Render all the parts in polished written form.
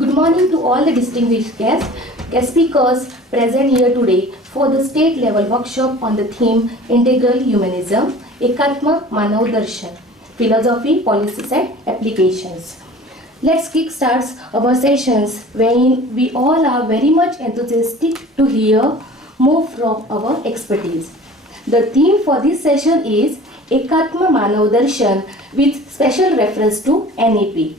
Good morning to all the distinguished guest speakers present here today for the state level workshop on the theme Integral Humanism, Ekatma, Manav, Darshan, Philosophy, Policies and Applications. Let's kickstart our sessions wherein we all are very much enthusiastic to hear more from our expertise. The theme for this session is Ekatma, Manav, Darshan with special reference to NEP.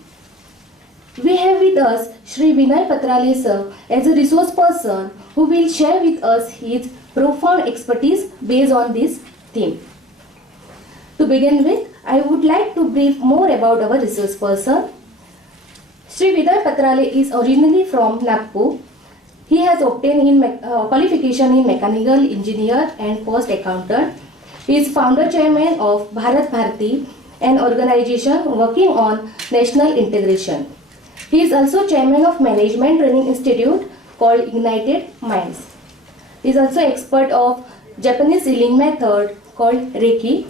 We have with us Shri Vinay Patrale sir as a resource person who will share with us his profound expertise based on this theme. To begin with, I would like to brief more about our resource person. Shri Vinay Patrale is originally from Nagpur. He has obtained qualification in mechanical engineer and cost accountant. He is founder chairman of Bharat Bharati, an organization working on national integration. He is also chairman of Management Training Institute called Ignited Minds. He is also expert of Japanese healing method called Reiki.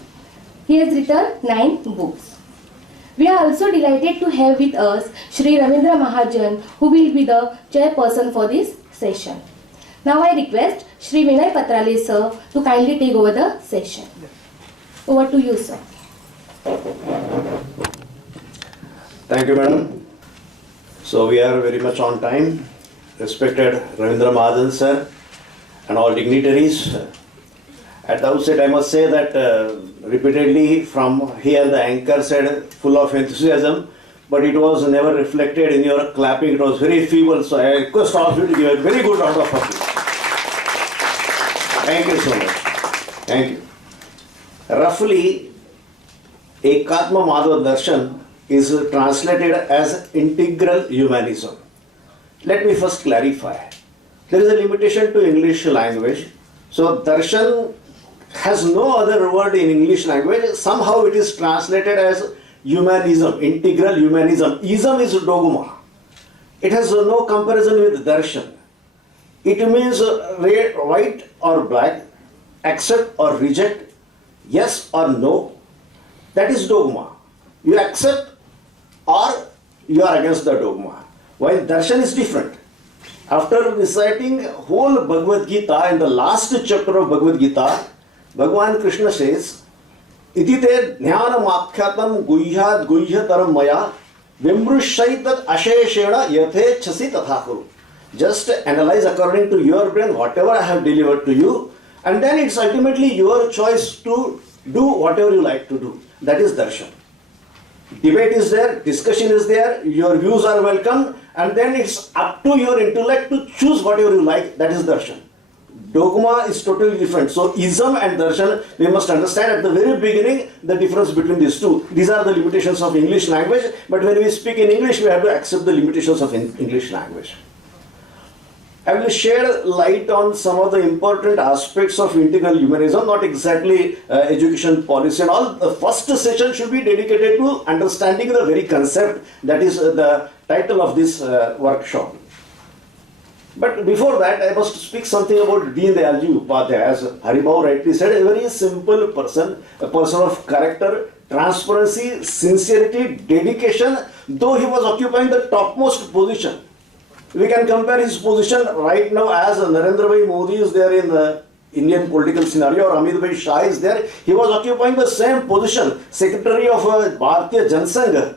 He has written 9 books. We are also delighted to have with us Shri Ravindra Mahajan, who will be the chairperson for this session. Now I request Shri Vinay Patrale sir to kindly take over the session. Over to you, sir. Thank you, madam. So we are very much on time. Respected Ravindra Mahajan sir and all dignitaries. At the outset, I must say that repeatedly from here the anchor said full of enthusiasm, but it was never reflected in your clapping. It was very feeble. So I request all of you to give a very good round of applause. Thank you so much. Thank you. Roughly, Ekatma Manav Darshan is translated as integral humanism. Let me first clarify. There is a limitation to English language. So Darshan has no other word in English language. Somehow it is translated as humanism, integral humanism. Ism is dogma. It has no comparison with Darshan. It means white or black, accept or reject, yes or no. That is dogma. You accept or you are against the dogma. While Darshan is different. After reciting whole Bhagavad Gita, in the last chapter of Bhagavad Gita, Bhagavan Krishna says, Idite jnana makyatam guhyat guhyataram maya vimrushaitat asheshena yathe chasi tathakuru. Just analyze according to your brain whatever I have delivered to you, and then it's ultimately your choice to do whatever you like to do. That is Darshan. Debate is there, discussion is there, your views are welcome, and then it's up to your intellect to choose whatever you like. That is Darshan. Dogma is totally different. So ism and Darshan, we must understand at the very beginning the difference between these two. These are the limitations of English language, but when we speak in English, we have to accept the limitations of English language. I will share light on some of the important aspects of integral humanism, not exactly education policy and all. The first session should be dedicated to understanding the very concept that is the title of this workshop. But before that, I must speak something about Deen Dayalji Upadhyaya. As Haribhav rightly said, a very simple person, a person of character, transparency, sincerity, dedication, though he was occupying the topmost position. We can compare his position right now as Narendra Bhai Modi is there in the Indian political scenario, or Amit Bhai Shah is there. He was occupying the same position, Secretary of Bharatiya Jansangh.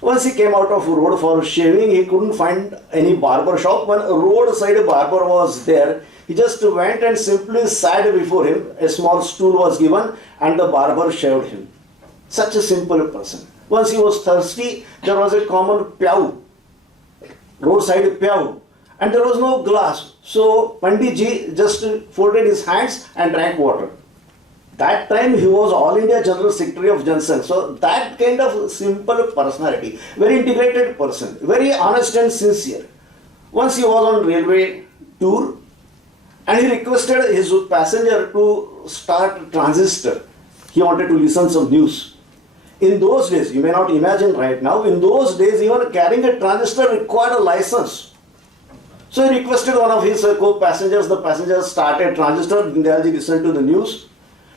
Once he came out of road for shaving, he couldn't find any barber shop. When a roadside barber was there, he just went and simply sat before him. A small stool was given and the barber shaved him. Such a simple person. Once he was thirsty, there was a common pyau, roadside pyau, and there was no glass. So Pandit ji just folded his hands and drank water. That time he was All India General Secretary of Jansangh. So that kind of simple personality, very integrated person, very honest and sincere. Once he was on railway tour and he requested his passenger to start transistor. He wanted to listen some news. In those days, you may not imagine right now, in those days even carrying a transistor required a license. So he requested one of his co-passengers, the passenger started transistor, Deen Dayalji listened to the news.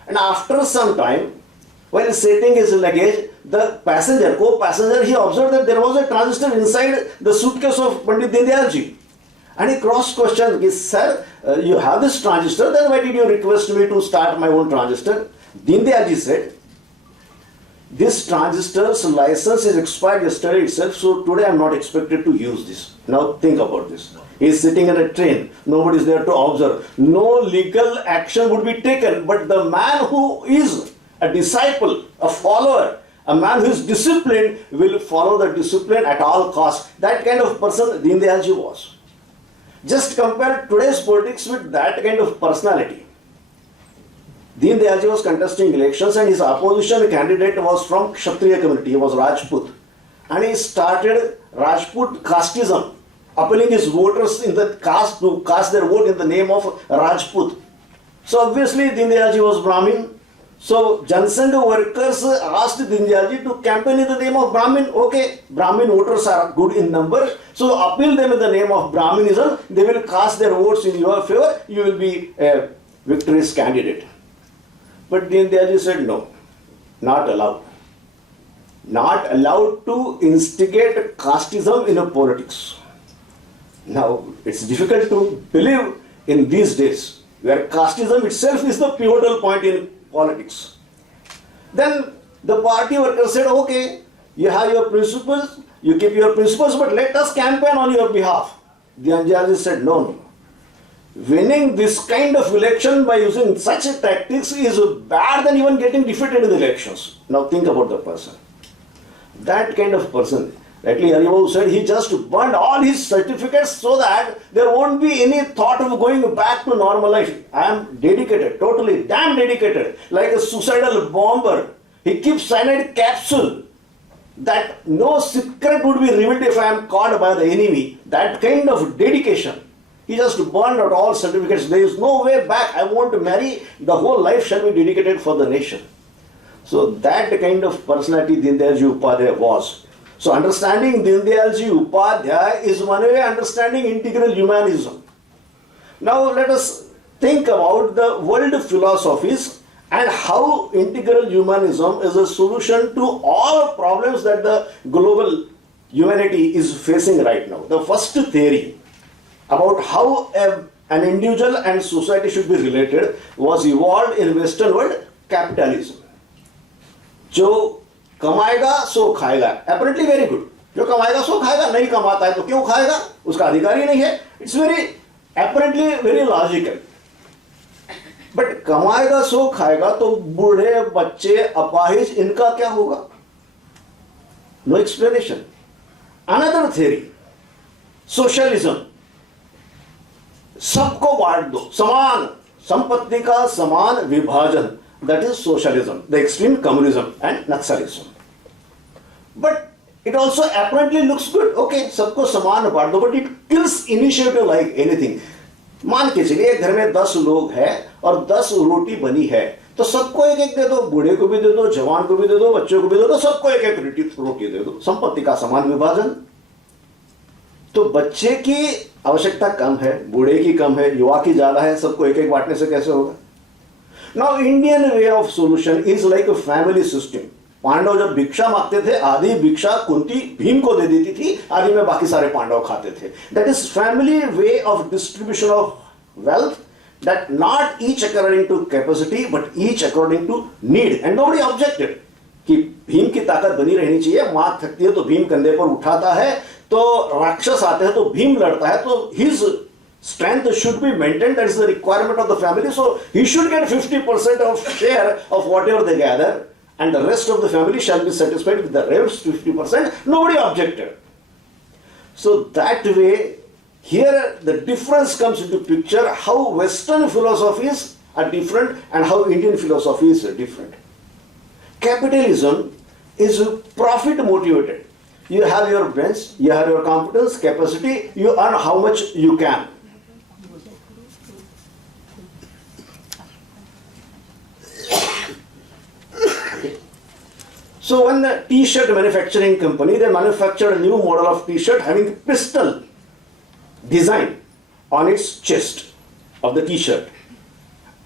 And after some time, while setting his luggage, the passenger, co-passenger, he observed that there was a transistor inside the suitcase of Pandit Dindayal ji. And he cross-questioned, sir, you have this transistor, then why did you request me to start my own transistor? Dindayal ji said, this transistor's license is expired yesterday itself, so today I am not expected to use this. Now think about this. He is sitting in a train, nobody is there to observe. No legal action would be taken, but the man who is a disciple, a follower, a man who is disciplined will follow the discipline at all costs. That kind of person Dindayal ji was. Just compare today's politics with that kind of personality. Dindayal ji was contesting elections and his opposition candidate was from Kshatriya community, he was Rajput. And he started Rajput casteism, appealing his voters in the caste to cast their vote in the name of Rajput. So obviously Dindayal ji was Brahmin. So Jansangh workers asked Dindayal ji to campaign in the name of Brahmin. Okay, Brahmin voters are good in number, so appeal them in the name of Brahminism. They will cast their votes in your favor. You will be a victorious candidate. But Dindayal ji said no, not allowed. Not allowed to instigate casteism in a politics. Now, it's difficult to believe in these days where casteism itself is the pivotal point in politics. Then the party workers said, okay, you have your principles, you keep your principles, but let us campaign on your behalf. Dindayal ji said, no. Winning this kind of election by using such tactics is bad than even getting defeated in the elections. Now think about the person. That kind of person, rightly Haribabu said, he just burned all his certificates so that there won't be any thought of going back to normal life. I am dedicated, totally damn dedicated, like a suicidal bomber. He keeps cyanide capsule that no secret would be revealed if I am caught by the enemy. That kind of dedication. He just burned out all certificates. There is no way back. I want to marry. The whole life shall be dedicated for the nation. So that kind of personality Dindayal ji Upadhyay was. So understanding Dindayal ji Upadhyay is one way understanding integral humanism. Now let us think about the world philosophies and how integral humanism is a solution to all problems that the global humanity is facing right now. The first theory about how an individual and society should be related was evolved in Western world, capitalism. जो कमाएगा सो खाएगा, apparently very good. जो कमाएगा सो खाएगा, नहीं कमाता है तो क्यों खाएगा, उसका अधिकार ही नहीं है. It's very apparently very logical. But कमाएगा सो खाएगा तो बूढ़े बच्चे अपाहिज इनका क्या होगा? No explanation. Another theory, socialism. सबको बांट दो, समान संपत्ति का समान विभाजन. That is socialism, the extreme communism and Naxalism. But it also apparently looks good. Okay, सबको समान बांट दो, but it kills initiative like anything. मान के चलिए एक घर में 10 लोग हैं और 10 रोटी बनी है, तो सबको एक एक दे दो, बूढ़े को भी दे दो, जवान को भी दे दो, बच्चों को भी दे दो, सबको एक एक रोटी दे दो. संपत्ति का समान विभाजन. तो बच्चे की आवश्यकता कम है, बूढ़े की कम है, युवा की ज्यादा है, सबको एक एक बांटने से कैसे होगा? Now Indian way of solution is like a family system. Pandav जब भिक्षा मांगते थे, आधी भिक्षा कुंती भीम को दे देती थी, आधी में बाकी सारे पांडव खाते थे. That is family way of distribution of wealth, that not each according to capacity but each according to need. And nobody objected कि भीम की ताकत बनी रहनी चाहिए. माँ थकती है तो भीम कंधे पर उठाता है, तो राक्षस आते हैं तो भीम लड़ता है, तो his strength should be maintained. That is the requirement of the family. So he should get 50% of share of whatever they gather, and the rest of the family shall be satisfied with the rest 50%. Nobody objected. So that way, here the difference comes into picture, how Western philosophies are different and how Indian philosophies are different. Capitalism is profit motivated. You have your brains, you have your competence, capacity, you earn how much you can. So when the t-shirt manufacturing company, they manufactured a new model of t-shirt having pistol design on its chest of the t-shirt.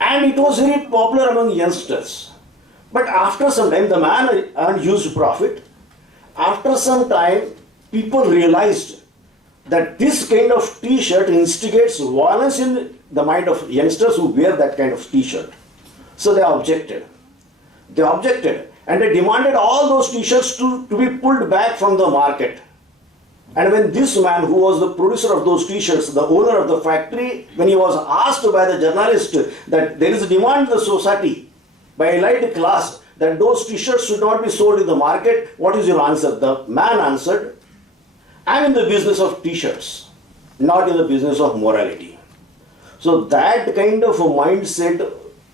And it was very popular among youngsters. But after some time, the man earned huge profit. After some time, people realized that this kind of t-shirt instigates violence in the mind of youngsters who wear that kind of t-shirt. So they objected. They objected and they demanded all those t-shirts to be pulled back from the market. And when this man, who was the producer of those t-shirts, the owner of the factory, when he was asked by the journalist that there is a demand in the society by elite class that those t-shirts should not be sold in the market, what is your answer? The man answered, I am in the business of t-shirts, not in the business of morality. So that kind of a mindset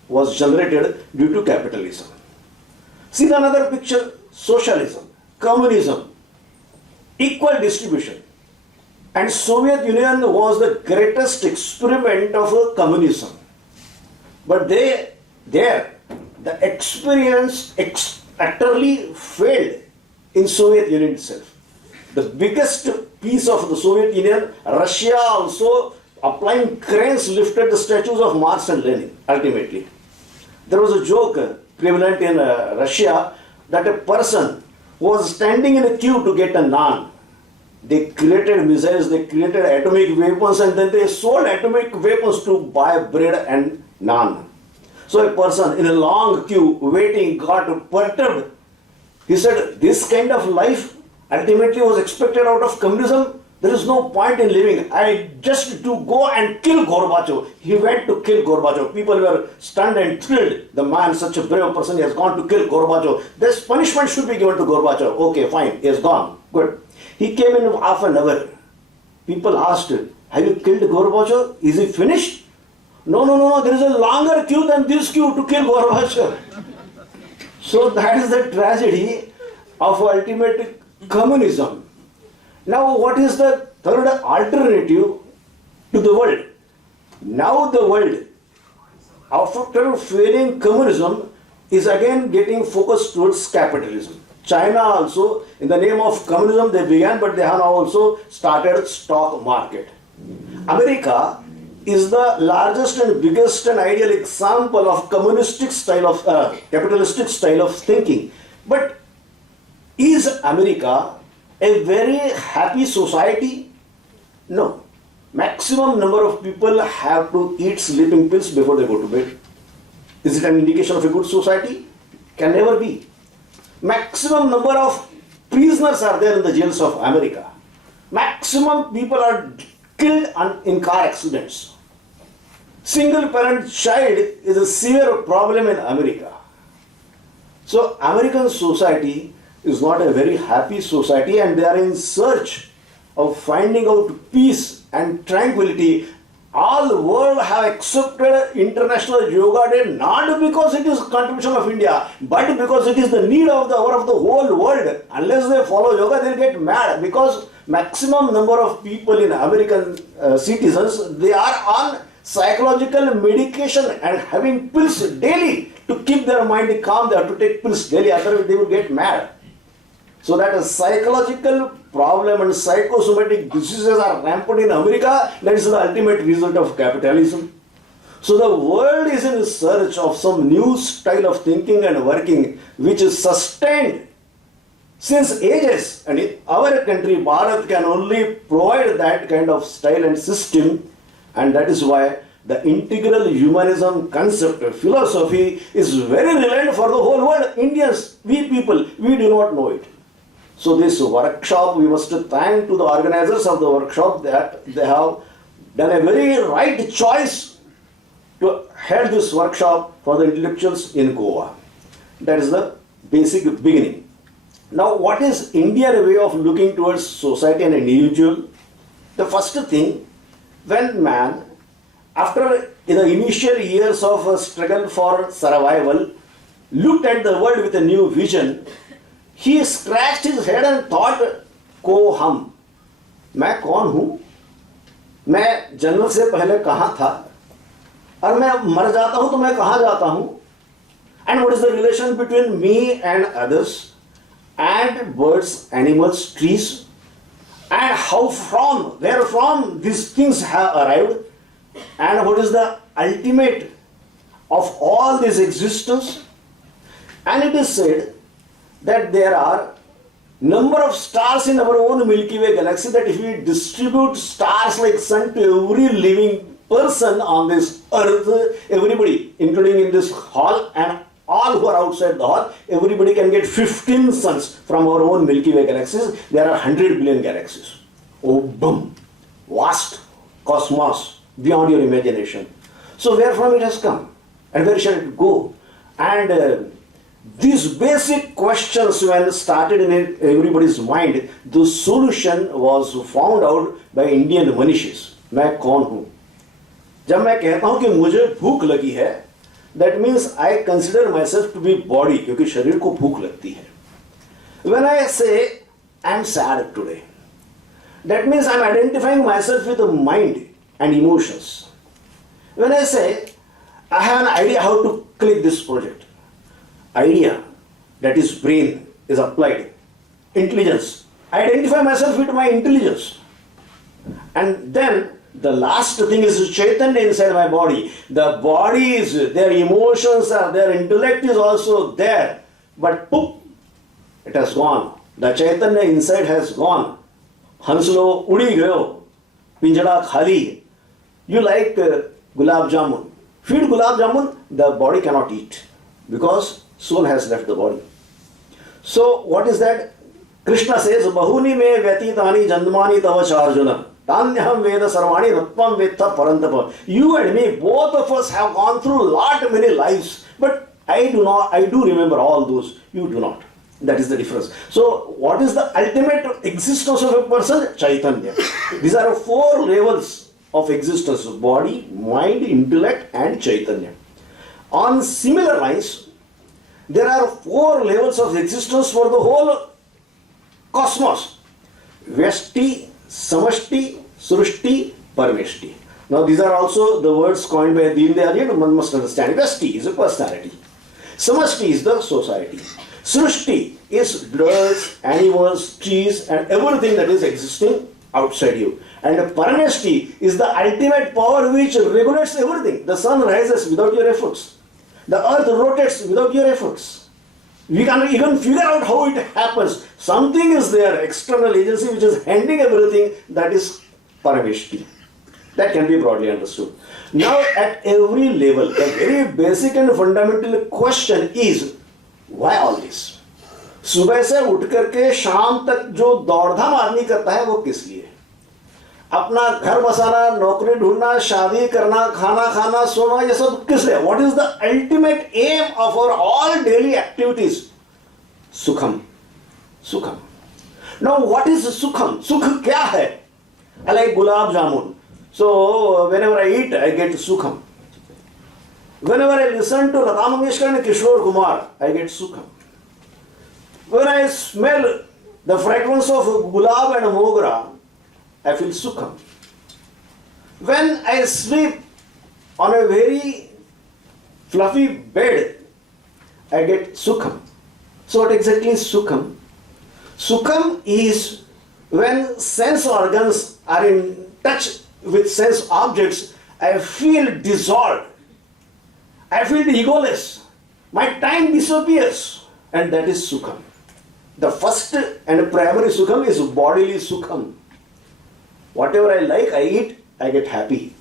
was generated due to capitalism. See another picture, socialism, communism, equal distribution. And Soviet Union was the greatest experiment of communism. But the experience utterly failed in Soviet Union itself. The biggest piece of the Soviet Union, Russia also applying cranes lifted the statues of Marx and Lenin ultimately. There was a joke prevalent in Russia that a person who was standing in a queue to get a naan, they created missiles, they created atomic weapons, and then they sold atomic weapons to buy bread and naan. So a person in a long queue waiting got perturbed. He said, this kind of life ultimately was expected out of communism. There is no point in living. I just to go and kill Gorbachev. He went to kill Gorbachev. People were stunned and thrilled. The man, such a brave person, he has gone to kill Gorbachev. This punishment should be given to Gorbachev. Okay, fine, he has gone. Good. He came in half an hour. People asked, have you killed Gorbachev? Is he finished? No. There is a longer queue than this queue to kill Gorbachev. So that is the tragedy of ultimate communism. Now what is the third alternative to the world? Now the world, after failing communism, is again getting focused towards capitalism. China also, in the name of communism they began, but they have now also started stock market. America is the largest and biggest and ideal example of communistic style of, capitalistic style of thinking. But is America a very happy society? No. Maximum number of people have to eat sleeping pills before they go to bed. Is it an indication of a good society? Can never be. Maximum number of prisoners are there in the jails of America. Maximum people are killed in car accidents. Single parent child is a severe problem in America. So American society is not a very happy society, and they are in search of finding out peace and tranquility. All the world have accepted International Yoga Day not because it is a contribution of India, but because it is the need of the hour of the whole world. Unless they follow yoga, they'll get mad, because maximum number of people in American citizens, they are on psychological medication and having pills daily to keep their mind calm. They have to take pills daily, otherwise they will get mad. So that a psychological problem and psychosomatic diseases are rampant in America. That is the ultimate result of capitalism. So the world is in search of some new style of thinking and working which is sustained since ages. And in our country, Bharat can only provide that kind of style and system. And that is why the integral humanism concept, philosophy, is very relevant for the whole world. Indians, we people, we do not know it. So this workshop, we must thank to the organizers of the workshop that they have done a very right choice to head this workshop for the intellectuals in Goa. That is the basic beginning. Now what is Indian way of looking towards society and individual? The first thing, when man, after in the initial years of a struggle for survival, looked at the world with a new vision, he scratched his head and thought, को हम, मैं कौन हूँ, मैं जन्म से पहले कहाँ था, और मैं मर जाता हूँ तो मैं कहाँ जाता हूँ, and what is the relation between me and others, and birds, animals, trees, and how from, where from these things have arrived, and what is the ultimate of all this existence. And it is said that there are number of stars in our own Milky Way galaxy, that if we distribute stars like sun to every living person on this earth, everybody, including in this hall and all who are outside the hall, everybody can get 15 suns from our own Milky Way galaxies. There are 100 billion galaxies. Oh, boom! Vast cosmos beyond your imagination. So where from it has come? And where shall it go? And these basic questions, when started in everybody's mind, the solution was found out by Indian Manishis. मैं कौन हूँ? जब मैं कहता हूँ कि मुझे भूख लगी है, that means I consider myself to be body, क्योंकि शरीर को भूख लगती है. When I say I am sad today, that means I am identifying myself with the mind and emotions. When I say I have an idea how to click this project, idea, that is brain, is applied. Intelligence, I identify myself with my intelligence. And then the last thing is Chaitanya inside my body. The body is, their emotions are, their intellect is also there. But poof, it has gone. The Chaitanya inside has gone. Hanslo udi gayo, pinjara khali. You like gulab jamun. Feed gulab jamun, the body cannot eat because soul has left the body. So what is that? Krishna says, Bahuni me vyatitani jandmani tava charjuna. Tanyaham veda sarvani ratvam vetha parantapa. You and me, both of us have gone through lot many lives. But I do remember all those. You do not. That is the difference. So what is the ultimate existence of a person? Chaitanya. These are 4 levels of existence: body, mind, intellect and Chaitanya. On similar lines, there are 4 levels of existence for the whole cosmos: Vyashti, Samashti, Srushti, Parameshti. Now these are also the words coined by Deen Dayal. One must understand. Vyashti is a personality. Samashti is the society. Srushti is birds, animals, trees and everything that is existing outside you. And Parameshti is the ultimate power which regulates everything. The sun rises without your efforts. The earth rotates without your efforts. We cannot even figure out how it happens. Something is there, external agency which is handling everything. That is Parameshti. That can be broadly understood. Now at every level, the very basic and fundamental question is, why all this? सुबह से उठ करके शाम तक जो दौड़धाम आदमी करता है वो किस लिए? अपना घर बसाना, नौकरी ढूंढना, शादी करना, खाना खाना, सोना, ये सब किस लिए? What is the ultimate aim of our all daily activities? Sukham. Sukham. Now what is Sukham? Sukh क्या है? I like gulab jamun. So whenever I eat, I get Sukham. Whenever I listen to Lata Mangeshkar and Kishore Kumar, I get Sukham. When I smell the fragrance of gulab and mogra, I feel Sukham. When I sleep on a very fluffy bed, I get Sukham. So what exactly is Sukham? Sukham is when sense organs are in touch with sense objects, I feel dissolved. I feel egoless. My time disappears. And that is Sukham. The first and primary Sukham is bodily Sukham. Whatever I like, I eat, I get happy.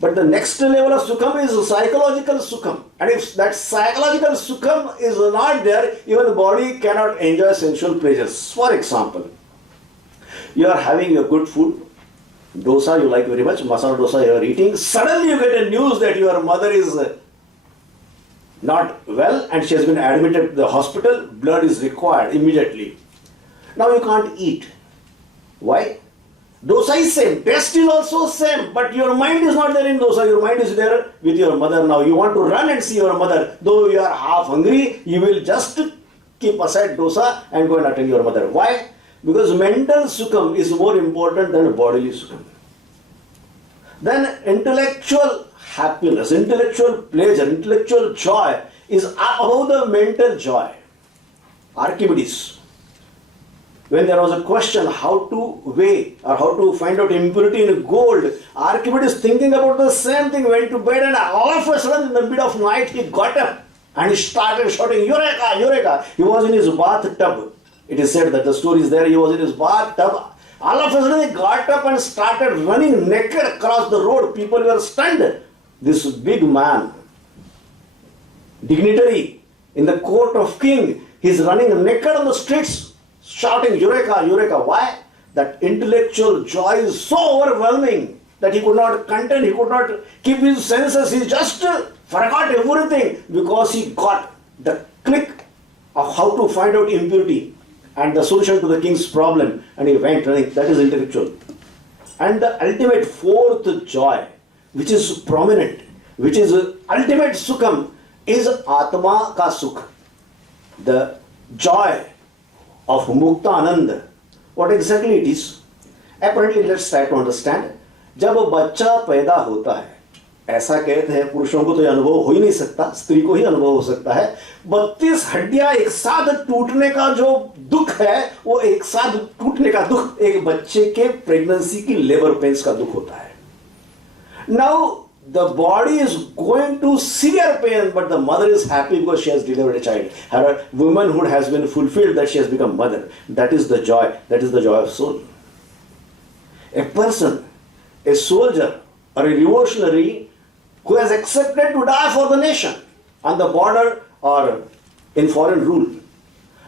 But the next level of Sukham is psychological Sukham. And if that psychological Sukham is not there, even the body cannot enjoy sensual pleasures. For example, you are having a good food, dosa you like very much, masala dosa you are eating, suddenly you get a news that your mother is not well and she has been admitted to the hospital, blood is required immediately. Now you can't eat. Why? Dosa is same, taste is also same, but your mind is not there in dosa, your mind is there with your mother now. You want to run and see your mother. Though you are half hungry, you will just keep aside dosa and go and attend your mother. Why? Because mental sukham is more important than bodily sukham. Then intellectual happiness, intellectual pleasure, intellectual joy is above the mental joy. Archimedes, when there was a question how to weigh or how to find out impurity in gold, Archimedes thinking about the same thing, went to bed and all of a sudden in the middle of night he got up and he started shouting, Eureka, Eureka. He was in his bathtub. It is said that the story is there. He was in his bathtub. All of a sudden he got up and started running naked across the road. People were stunned. This big man, dignitary in the court of king, he's running naked on the streets, shouting, Eureka, Eureka. Why? That intellectual joy is so overwhelming that he could not contain, he could not keep his senses. He just forgot everything because he got the click of how to find out impurity and the solution to the king's problem, and he went running. That is intellectual. And the ultimate fourth joy, which is prominent, which is ultimate sukham, is Atma ka sukh, the joy of Mukta Anand. What exactly it is? Apparently, let's try to understand. जब बच्चा पैदा होता है, ऐसा कहते हैं पुरुषों को तो यह अनुभव हो ही नहीं सकता, स्त्री को ही अनुभव हो सकता है, 32 हड्डियां एक साथ टूटने का जो दुख है, वो एक साथ टूटने का दुख एक बच्चे के प्रेगनेंसी की लेबर पेन्स का दुख होता है. Now the body is going to severe pain, but the mother is happy because she has delivered a child. Her womanhood has been fulfilled, that she has become mother. That is the joy. That is the joy of soul. A person, a soldier or a revolutionary who has accepted to die for the nation on the border or in foreign rule.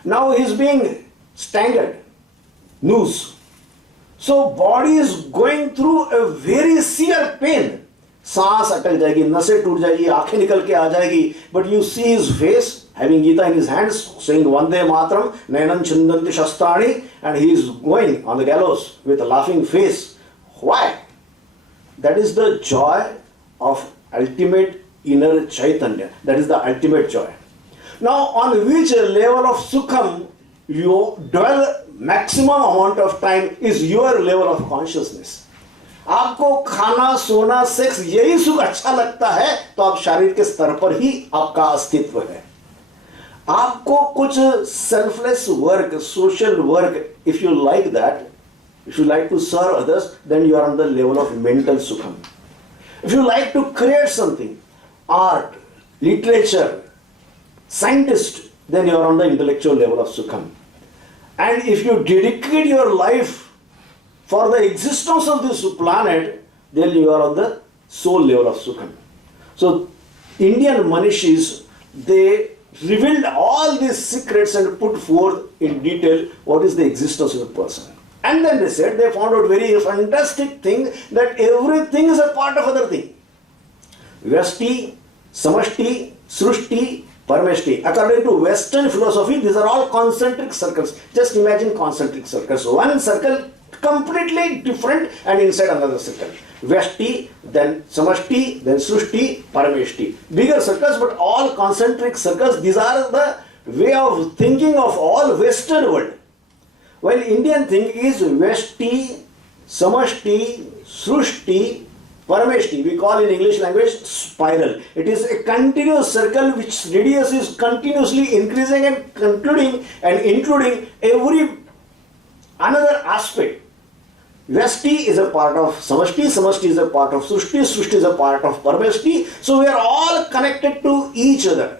Now he is being staggered, noose. So body is going through a very severe pain. सांस अटक जाएगी, नसें टूट जाएगी, आंखें निकल के आ जाएगी. But you see his face, having Gita in his hands, saying Vande Matram, Nainam Chindanti Shastrani, and he is going on the gallows with a laughing face. Why? That is the joy of ultimate inner Chaitanya. That is the ultimate joy. Now, on which level of Sukham you dwell maximum amount of time is your level of consciousness. आपको खाना, सोना, sex यही सुख अच्छा लगता है तो आप शारीर के स्तर पर ही आपका अस्तित्व है. आपको कुछ selfless work, social work, if you like that, if you like to serve others, then you are on the level of mental sukham. If you like to create something, art, literature, scientist, then you are on the intellectual level of sukham. And if you dedicate your life for the existence of this planet, then you are on the soul level of sukham. So Indian Manishis, they revealed all these secrets and put forth in detail what is the existence of a person. And then they said, they found out very fantastic thing that everything is a part of other thing. Vyashti, Samashti, Srushti, Parameshti. According to Western philosophy, these are all concentric circles. Just imagine concentric circles. One circle completely different and inside another circle. Vyashti, then Samashti, then Srushti, Parameshti. Bigger circles, but all concentric circles. These are the way of thinking of all Western world. While Indian thinking is Vyashti, Samashti, Srushti, Parameshti. We call in English language spiral. It is a continuous circle which radius is continuously increasing and concluding and including every another aspect. Vyashti is a part of Samashti, Samashti is a part of Srushti, Srushti is a part of Parameshti. So we are all connected to each other.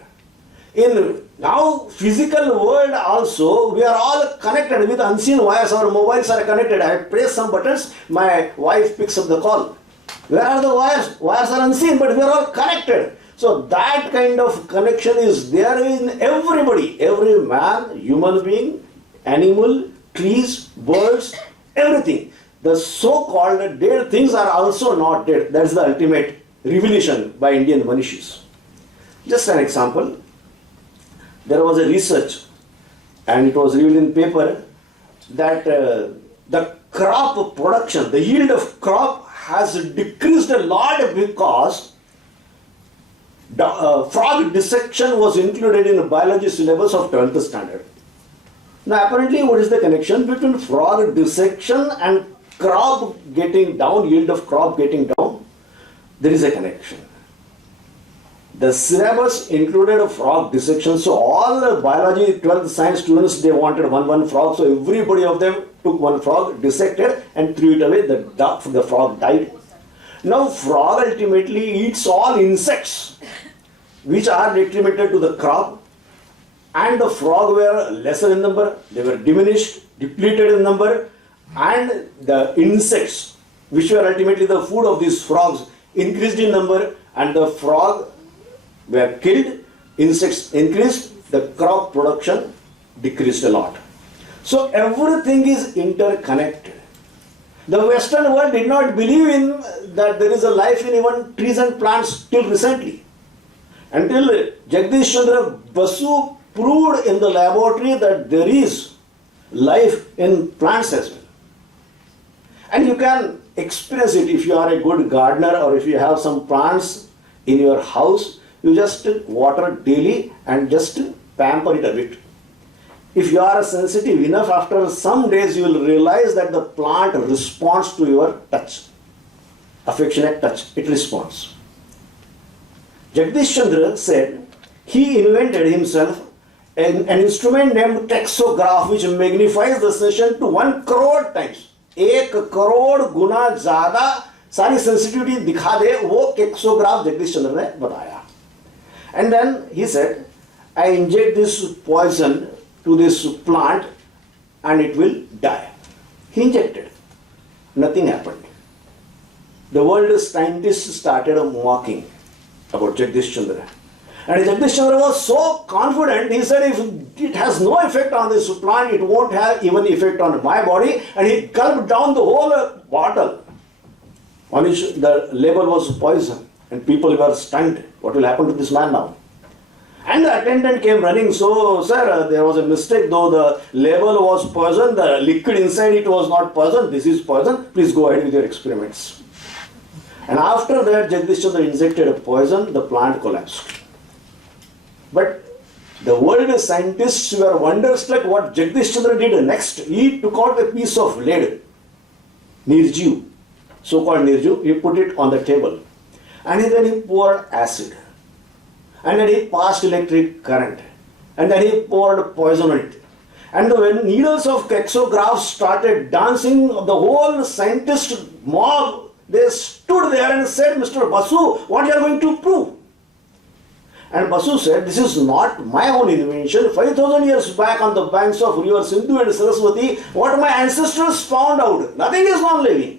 In now physical world also, we are all connected with unseen wires. Our mobiles are connected. I press some buttons, my wife picks up the call. Where are the wires? Wires are unseen, but we are all connected. So that kind of connection is there in everybody. Every man, human being, animal, trees, birds, everything. The so-called dead things are also not dead. That is the ultimate revelation by Indian Manishis. Just an example. There was a research and it was revealed in paper that the crop production, the yield of crop has decreased a lot because frog dissection was included in the biology syllabus of 12th standard. Now apparently what is the connection between frog dissection and crop getting down, yield of crop getting down? There is a connection. The syllabus included a frog dissection, so all the biology 12th science students, they wanted one frog, so everybody of them took one frog, dissected and threw it away. The frog died. Now frog ultimately eats all insects. which are detrimental to the crop, and the frog were lesser in number, they were diminished, depleted in number, and the insects, which were ultimately the food of these frogs, increased in number, and the frog were killed, insects increased, the crop production decreased a lot. So everything is interconnected. The Western world did not believe in that there is a life in even trees and plants till recently. Until Jagdish Chandra Basu proved in the laboratory that there is life in plants as well. And you can experience it if you are a good gardener or if you have some plants in your house. You just water daily and just pamper it a bit. If you are sensitive enough, after some days you will realize that the plant responds to your touch. Affectionate touch, it responds. Jagdish Chandra said he invented himself an instrument named texograph which magnifies the sensation to 1 crore times. 1 crore गुना ज़्यादा सारी sensitivity दिखा दे, वो texograph Jagdish चंद्र ने बताया. And then he said, I inject this poison to this plant and it will die. He injected. Nothing happened. The world scientists started mocking about Jagdish Chandra. And Jagdish Chandra was so confident, he said, if it has no effect on this plant, it won't have even effect on my body. And he gulped down the whole bottle on which the label was poison. And people were stunned. What will happen to this man now? And the attendant came running. So, sir, there was a mistake. Though the label was poison, the liquid inside it was not poison. This is poison. Please go ahead with your experiments. And after that, Jagdish Chandra injected a poison. The plant collapsed. But the world scientists were wonderstruck what Jagdish Chandra did next. He took out a piece of lead, Nirju, so-called Nirju. He put it on the table. And then he poured acid. And then he passed electric current. And then he poured poison on it. And when needles of texographs started dancing, the whole scientist mob, they stood there and said, Mr. Basu, what you are going to prove? And Basu said, this is not my own invention. 5,000 years back on the banks of river Sindhu and Saraswati, what my ancestors found out, nothing is non-living.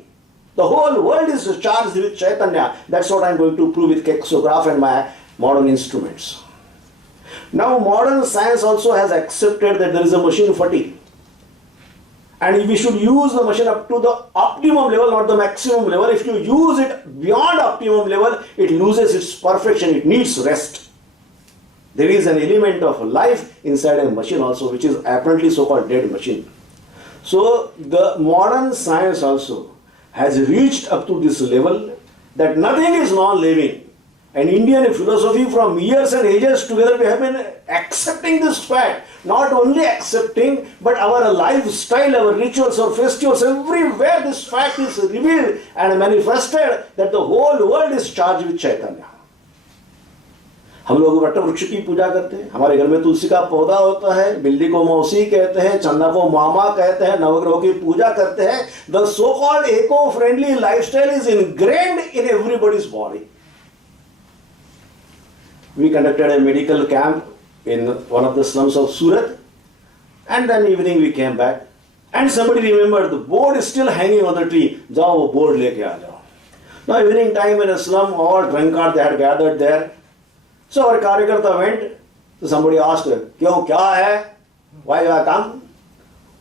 The whole world is charged with Chaitanya. That's what I'm going to prove with texograph and my modern instruments. Now modern science also has accepted that there is a machine fatigue. And we should use the machine up to the optimum level, not the maximum level. If you use it beyond optimum level, it loses its perfection. It needs rest. There is an element of life inside a machine also, which is apparently so-called dead machine. So the modern science also has reached up to this level that nothing is non-living. And Indian philosophy from years and ages together, we have been accepting this fact. Not only accepting, but our lifestyle, our rituals, our festivals, everywhere this fact is revealed and manifested that the whole world is charged with Chaitanya. हम लोग what वृक्ष की पूजा करते हैं. हमारे घर में तुलसी का पौधा होता है, बिल्ली को मौसी कहते हैं, चंदा को मामा कहते हैं, नवग्रहों की पूजा करते हैं. The so-called eco-friendly lifestyle is ingrained in everybody's body. We conducted a medical camp in one of the slums of Surat, and then evening we came back, and somebody remembered the board is still hanging on the tree. जाओ वो board लेके आ जाओ. Now evening time in a slum, all drunkards they had gathered there. So our कार्यकर्ता went. So somebody asked, क्यों क्या है? Why you come?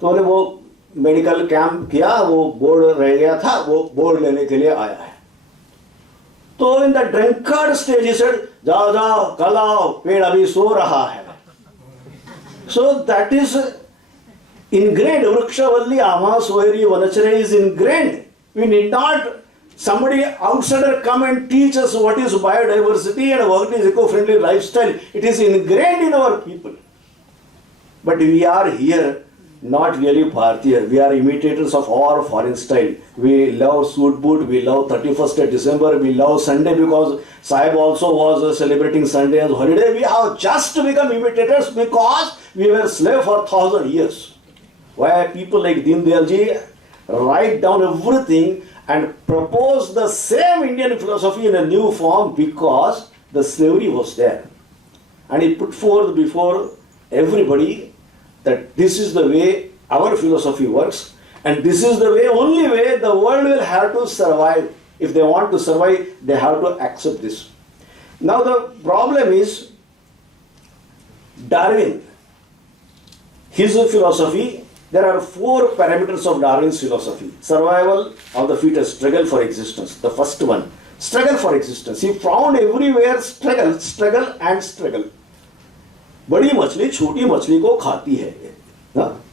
तो उन्हें वो मेडिकल कैंप किया, वो बोर्ड रह गया था, वो बोर्ड लेने के लिए आया है. तो in the drunkard stage he said, जाओ जाओ कल आओ, पेड़ अभी सो रहा है. So that is ingrained. वृक्षवल्ली आमा सोहरी वनचरे is ingrained. We need not somebody outsider come and teach us what is biodiversity and what is eco-friendly lifestyle. It is ingrained in our people. But we are here not really Bharatiya. We are imitators of our foreign style. We love suit boot, we love 31st December, we love Sunday because Sahib also was celebrating Sunday as holiday. We have just become imitators because we were slave for 1,000 years. Why people like Deen Dayal ji write down everything and propose the same Indian philosophy in a new form because the slavery was there. and he put forth before everybody that this is the way our philosophy works, and this is the way, only way the world will have to survive. If they want to survive, they have to accept this. Now the problem is Darwin, his philosophy, there are 4 parameters of Darwin's philosophy. Survival of the fittest, struggle for existence. The first one, struggle for existence. He found everywhere struggle, struggle and struggle. बड़ी मछली छोटी मछली को खाती है.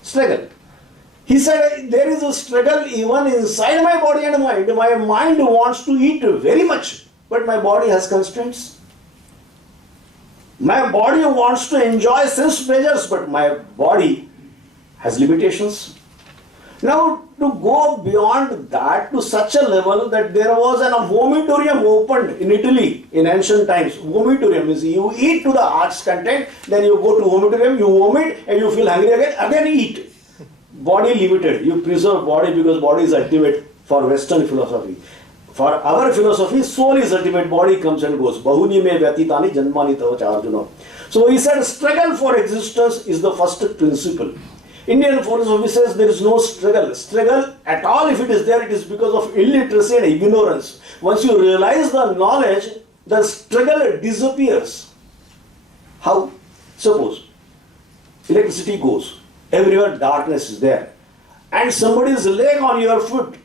Struggle. He said there is a struggle even inside my body and mind. My mind wants to eat very much, but my body has constraints. My body wants to enjoy sense pleasures, but my body has limitations. Now, to go beyond that to such a level that there was an vomitorium opened in Italy in ancient times. Vomitorium is you eat to the heart's content, then you go to vomitorium, you vomit and you feel hungry again eat. Body limited. You preserve body because body is ultimate for Western philosophy. For our philosophy, soul is ultimate, body comes and goes. Bahuni me vyatitani janmani tavacha Arjuna. So he said struggle for existence is the first principle. Indian philosophy says there is no struggle. Struggle at all, if it is there, it is because of illiteracy and ignorance. Once you realize the knowledge, the struggle disappears. How? Suppose electricity goes. Everywhere darkness is there. And somebody's leg on your foot.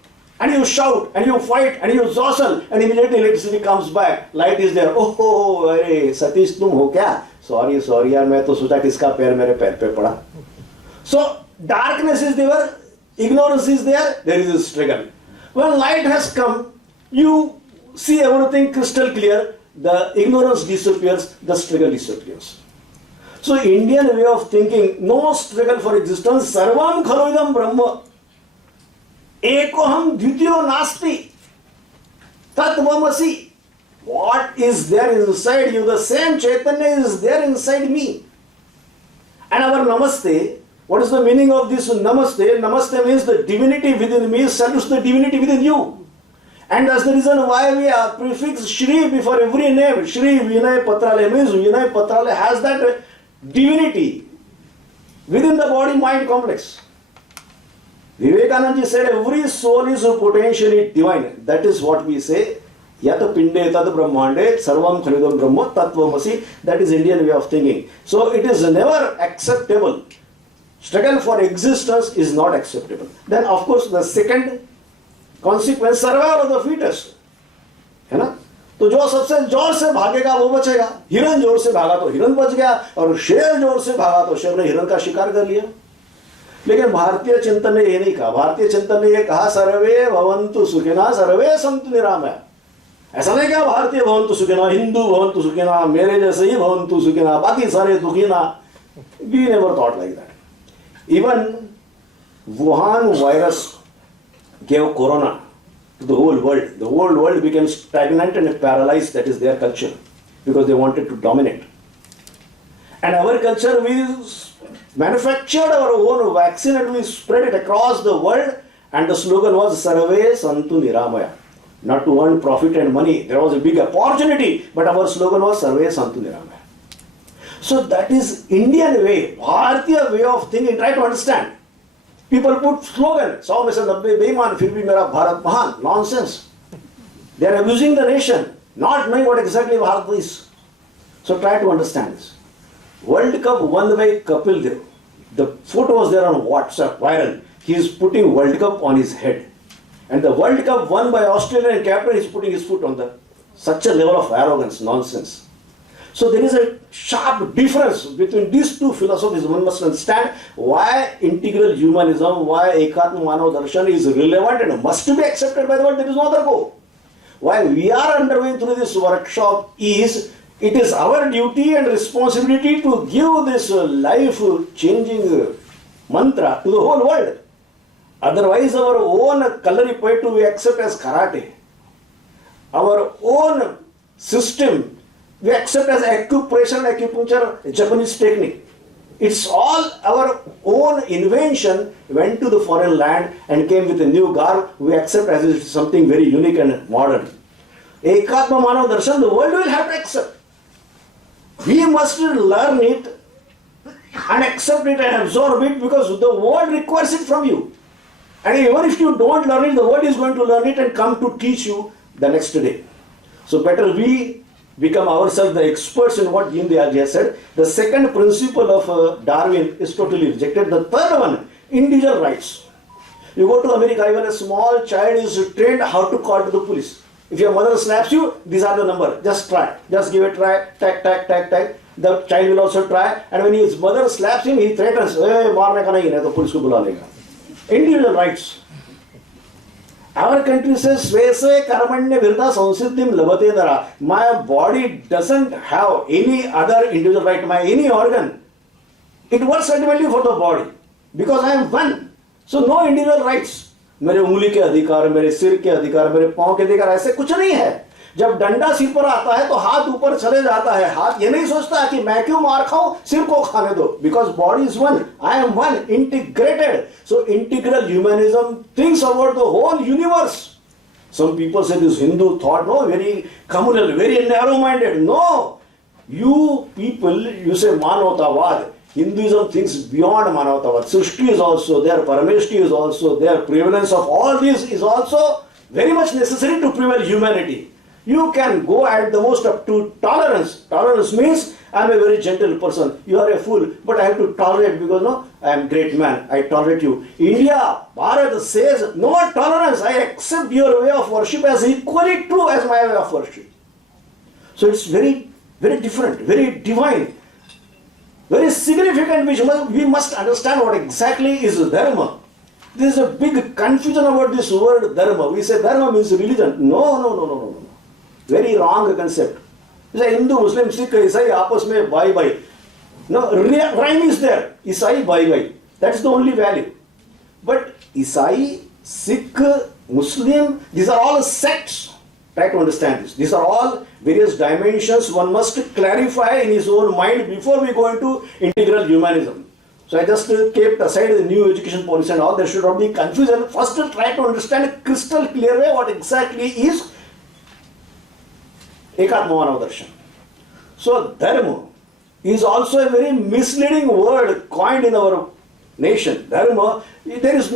And you shout, and you fight, and you jostle, and immediately electricity comes back. Light is there. Oh, अरे सतीश तुम हो क्या? Sorry यार, मैं तो सोचा किसका पैर मेरे पैर पे पड़ा. So darkness is there, ignorance is there is a struggle. When light has come, you see everything crystal clear. The ignorance disappears, the struggle disappears. So Indian way of thinking, no struggle for existence. Sarvam khalvidam brahma. Ekoham dvitiyo nasti. Tatvamasi. What is there inside you? The same Chaitanya is there inside me. And our namaste, what is the meaning of this namaste? Namaste means the divinity within me salutes the divinity within you. And that's the reason why we prefix Shri before every name. Shri, Vinay, Patrale means Vinay, Patrale has that divinity within the body-mind complex. Vivekananda said every soul is potentially divine. That is what we say. Yat pinde tad brahmande sarvam khalidam brahma tattvamasi. That is Indian way of thinking. So it is never acceptable. Struggle for existence is not acceptable. Then of course the second consequence, survival of the fittest. है ना? तो जो सबसे जोर से भागेगा वो बचेगा. हिरन जोर से भागा तो हिरन बच गया, और शेर जोर से भागा तो शेर ने हिरन का शिकार कर लिया. लेकिन भारतीय चिंतन ने ये नहीं कहा. भारतीय चिंतन ने ये कहा सर्वे भवन्तु सुखिनः सर्वे सन्तु निरामया. ऐसा नहीं क्या भारतीय भवन्तु सुखिनः, हिंदू भवन्तु सुखिनः, मेरे जैसे ही भवन्तु सुखिनः, बाकी सारे दुखी ना. We never thought like that. Even Wuhan virus gave corona to the whole world. The whole world became stagnant and paralyzed. That is their culture, because they wanted to dominate. And our culture, we manufactured our own vaccine and we spread it across the world, and the slogan was Sarve Santu Niramaya. Not to earn profit and money. There was a big opportunity, but our slogan was Sarve Santu Niramaya. So that is Indian way, Bharatiya way of thinking. Try to understand. People put slogan, 100 में से 90 बेईमान फिर भी मेरा भारत महान. Nonsense. They are abusing the nation, not knowing what exactly Bharat is. So try to understand this. World Cup won by Kapil Dev. The photo was there on WhatsApp, viral. He is putting World Cup on his head. And the World Cup won by Australian captain is putting his foot on the, such a level of arrogance, nonsense. So there is a sharp difference between these two philosophies. One must understand why integral humanism, why Ekatma Manav Darshan is relevant and must be accepted by the world. There is no other go. Why we are undergoing through this workshop is, it is our duty and responsibility to give this life-changing mantra to the whole world. Otherwise, our own kalarippayattu we accept as karate. Our own system we accept as acupressure, acupuncture, Japanese technique. It's all our own invention, went to the foreign land and came with a new garb. We accept as something very unique and modern. Ekatma Manav Darshan, the world will have to accept. We must learn it and accept it and absorb it because the world requires it from you. And even if you don't learn it, the world is going to learn it and come to teach you the next day. So better we become ourselves the experts in what Deen Dayal ji has said. The second principle of Darwin is totally rejected. The third one, individual rights. You go to America, even a small child is trained how to call to the police. If your mother slaps you, these are the numbers. Just try. Just give it a try. Tack, tack, tack, tack. The child will also try. And when his mother slaps him, he threatens, hey, मारने का नहीं है, तो police को बुला लेगा. Individual rights. Our country says, Svese karmanya virta sansiddhim labate dara. My body doesn't have any other individual right, my any organ. It works ultimately for the body. Because I am one. So no individual rights. मेरे उंगली के अधिकार, मेरे सिर के अधिकार, मेरे पांव के अधिकार, ऐसे कुछ नहीं है. जब डंडा सिर पर आता है तो हाथ ऊपर चले जाता है. हाथ ये नहीं सोचता कि मैं क्यों मार खाऊं, सिर को खाने दो. Because body is one, I am one, integrated. So integral humanism thinks about the whole universe. Some people say this Hindu thought, no, very communal, very narrow-minded. No, you people, you say Manavtavad. Hinduism thinks beyond Manavtavad. Srishti is also there, Parameshti is also there. Prevalence of all this is also very much necessary to prevail humanity. You can go at the most up to tolerance. Tolerance means I am a very gentle person. You are a fool, but I have to tolerate because no, I am great man. I tolerate you. India, Bharat says no tolerance. I accept your way of worship as equally true as my way of worship. So it's very, very different, very divine, very significant. We must understand what exactly is dharma. There is a big confusion about this word dharma. We say dharma means religion. No. Very wrong concept. Jैसे Hindu, Muslim, Sikh, Isai आपस में भाई. No, rhyme is there. Isai, भाई. That's the only value. But Isai, Sikh, Muslim, these are all sects. Try to understand this. These are all various dimensions one must clarify in his own mind before we go into integral humanism. So I just kept aside the new education policy and all. There should not be confusion. First, try to understand crystal clear way what exactly is Ekatma Manav Darshan. So dharma is also a very misleading word coined in our nation. Dharma, there is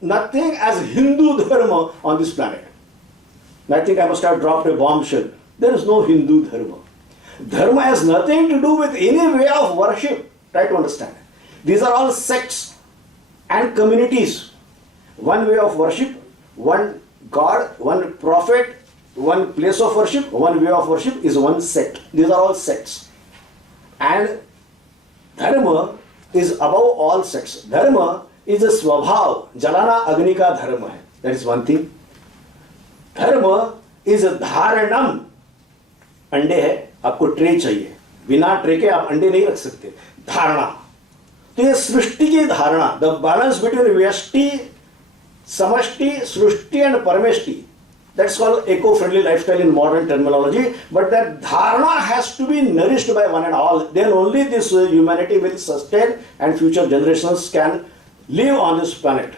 nothing as Hindu dharma on this planet. I think I must have dropped a bombshell. There is no Hindu dharma. Dharma has nothing to do with any way of worship. Try to understand. These are all sects and communities. One way of worship, one God, one prophet, one place of worship, one way of worship is one sect. These are all sects. And dharma is above all sects. Dharma is a swabhav. Jalana agni ka dharma hai. That is one thing. Dharma is a dharanam. अंडे है, आपको tray चाहिए. बिना tray के आप अंडे नहीं रख सकते. धारणा. तो ये सृष्टि की धारणा. The balance between व्यष्टि, समष्टि, सृष्टि and परमेष्टि. That's called eco-friendly lifestyle in modern terminology. But that dharana has to be nourished by one and all. Then only this humanity will sustain and future generations can live on this planet.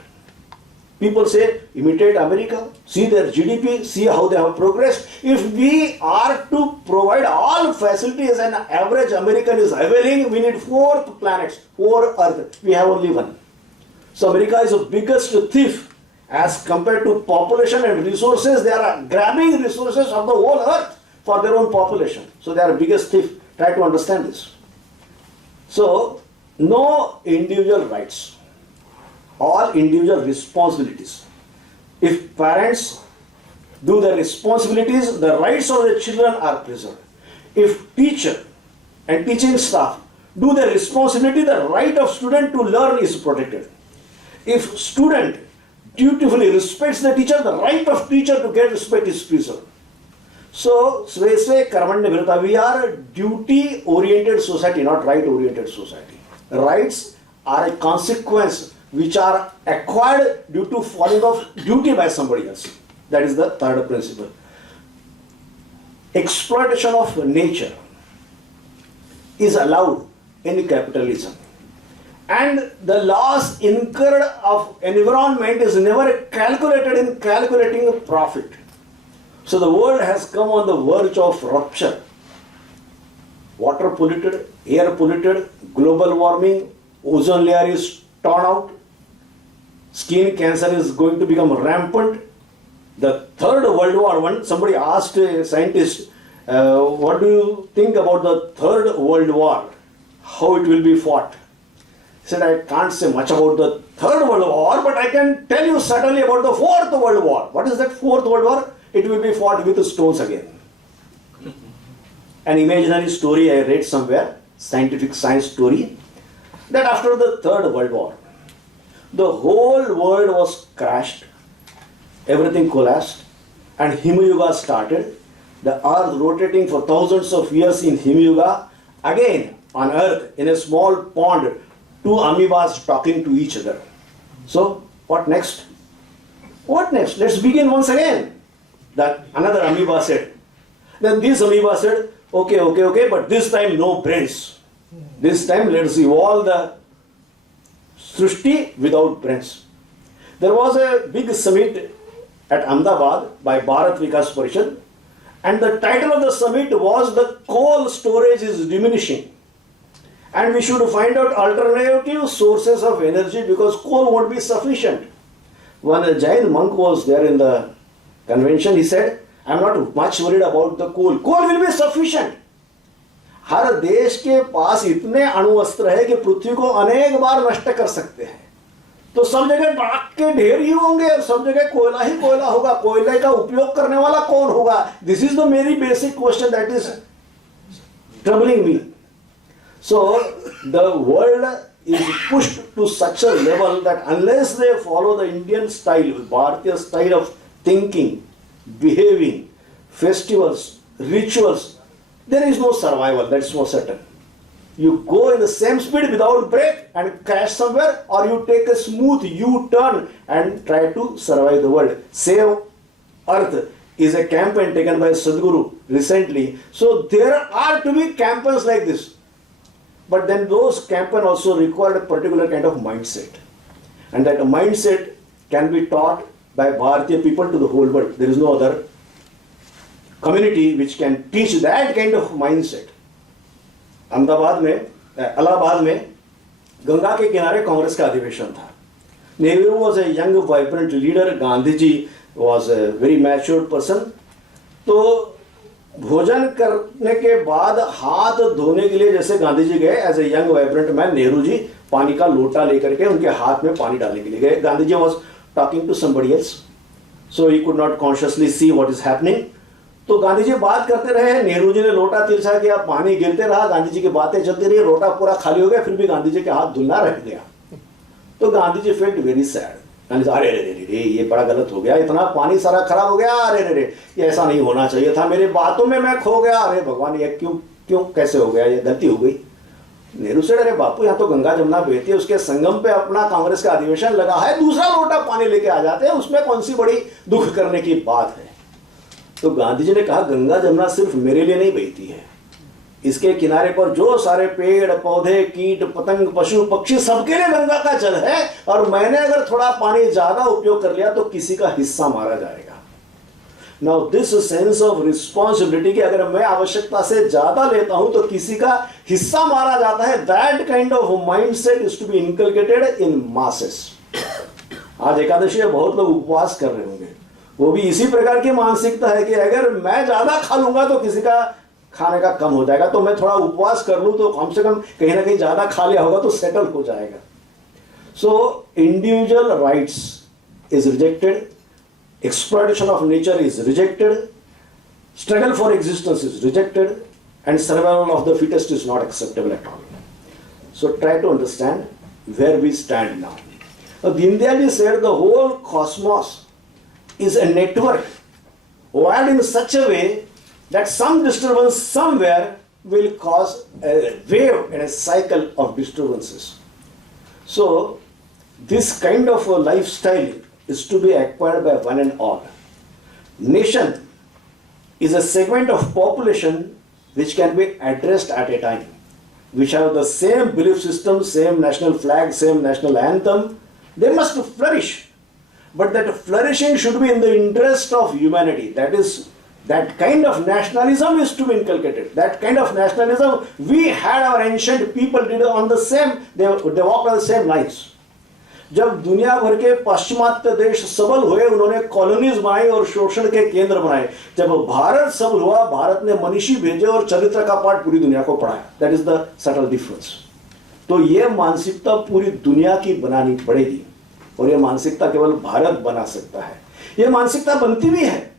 People say, imitate America, see their GDP, see how they have progressed. If we are to provide all facilities an average American is availing, we need 4 planets, 4 Earth. We have only one. So America is the biggest thief. As compared to population and resources, they are grabbing resources of the whole earth for their own population. So they are the biggest thief. Try to understand this. So, no individual rights. All individual responsibilities. If parents do their responsibilities, the rights of the children are preserved. If teacher and teaching staff do their responsibility, the right of student to learn is protected. If student dutifully respects the teacher, the right of teacher to get respect is preserved. So, Svese Karmanya Virta, we are a duty-oriented society, not right-oriented society. Rights are a consequence which are acquired due to falling of duty by somebody else. That is the third principle. Exploitation of nature is allowed in capitalism. And the loss incurred of environment is never calculated in calculating profit. So the world has come on the verge of rupture. water polluted, air polluted, global warming, ozone layer is torn out, skin cancer is going to become rampant. The third world war, when somebody asked a scientist, what do you think about the third world war? How it will be fought? He said, I can't say much about the third world war, but I can tell you certainly about the fourth world war. What is that fourth world war? It will be fought with stones again. An imaginary story I read somewhere, scientific science story, that after the third world war, the whole world was crashed, everything collapsed, and Himayuga started. The earth rotating for thousands of years in Himayuga, again on earth in a small pond, two amoebas talking to each other. So what next? What next? Let's begin once again. That another amoeba said. Then this amoeba said, okay, but this time no brains. This time let's evolve the Srishti without brains. There was a big summit at Ahmedabad by Bharat Vikas Parishad, and the title of the summit was the coal storage is diminishing and we should find out alternative sources of energy because coal won't be sufficient. When a Jain monk was there in the convention, he said, I'm not much worried about the coal. Coal will be sufficient. हर देश के पास इतने अणुअस्त्र है कि पृथ्वी को अनेक बार नष्ट कर सकते हैं, तो सब जगह राख के ढेर ही होंगे और सब जगह कोयला ही कोयला होगा. कोयले का उपयोग करने वाला कौन होगा? This is the very basic question that is troubling me. So the world is pushed to such a level that unless they follow the Indian style, Bharatiya style of thinking, behaving, festivals, rituals, there is no survival. That's for certain. You go in the same speed without brake and crash somewhere, or you take a smooth U-turn and try to survive the world. Save Earth is a campaign taken by Sadhguru recently. So there are to be campaigns like this. But then those campaigns also require a particular kind of mindset. And that mindset can be taught by Bharatiya people to the whole world. There is no other community which can teach that kind of mindset. Ahmedabad में, इलाहाबाद में गंगा के किनारे कांग्रेस का अधिवेशन था. Nehru was a young vibrant leader, Gandhi ji was a very matured person. तो भोजन करने के बाद हाथ धोने के लिए जैसे गांधी जी गए as a young vibrant man, Nehru ji पानी का लोटा लेकर के उनके हाथ में पानी डालने के लिए गए. Gandhi ji was talking to somebody else, so he could not consciously see what is happening. तो गांधी जी बात करते रहे, नेहरू जी ने लोटा तिरछा किया, पानी गिरते रहा, गांधी जी की बातें चलती रही, लोटा पूरा खाली हो गया, फिर भी गांधी जी के हाथ धुलना रह गया. तो गांधी जी felt very sad. Gandhi ji, अरे रे रे ये बड़ा गलत हो गया, इतना पानी सारा खराब हो गया, अरे रे ये ऐसा नहीं होना चाहिए था, मेरी बातों में मैं खो गया, अरे भगवान ये क्यों कैसे हो गया, ये गलती हो गई. नेहरू से, अरे बापू यहाँ तो गंगा जमुना बहती है, उसके संगम पे अपना कांग्रेस का अधिवेशन लगा है, दूसरा लोटा पानी लेके आ जाते हैं, उसमें कौन सी बड़ी दुख करने की बात है. तो गांधी जी ने कहा, गंगा जमुना सिर्फ मेरे लिए नहीं बहती है, इसके किनारे पर जो सारे पेड़ पौधे कीट पतंग पशु पक्षी सबके लिए गंगा का जल है, और मैंने अगर थोड़ा पानी ज्यादा उपयोग कर लिया तो किसी का हिस्सा मारा जाएगा. Now this sense of responsibility कि अगर मैं आवश्यकता से ज्यादा लेता हूं तो किसी का हिस्सा मारा जाता है, that kind of mindset is to be inculcated in masses. आज एकादशी में बहुत लोग उपवास कर रहे होंगे, वो भी इसी प्रकार की मानसिकता है कि अगर मैं ज्यादा खा लूंगा तो किसी का खाने का कम हो जाएगा, तो मैं थोड़ा उपवास कर लूं तो कम से कम कहीं ना कहीं ज्यादा खा लिया होगा तो सेटल हो जाएगा. So individual rights is rejected, exploitation of nature is rejected, struggle for existence is rejected, and survival of the fittest is not acceptable at all. So try to understand where we stand now. Dindayal said the whole cosmos is a network wired in such a way that some disturbance somewhere will cause a wave and a cycle of disturbances. So this kind of a lifestyle is to be acquired by one and all. Nation is a segment of population which can be addressed at a time, which have the same belief system, same national flag, same national anthem. They must flourish, but that flourishing should be in the interest of humanity. That is That kind of nationalism is to be inculcated. That kind of nationalism we had, our ancient people did on the same, they walked on the same lines. जब दुनिया भर के पाश्चिमात्य देश सबल हुए, उन्होंने colonies बनाई और शोषण के केंद्र बनाए। जब भारत सबल हुआ, भारत ने मनीषी भेजे और चरित्र का पाठ पूरी दुनिया को पढ़ाया। That is the subtle difference. तो ये मानसिकता पूरी दुनिया की बनानी पड़ेगी और ये मानसिकता केवल भारत बना सकता है। ये मानसिकता बनती भी है।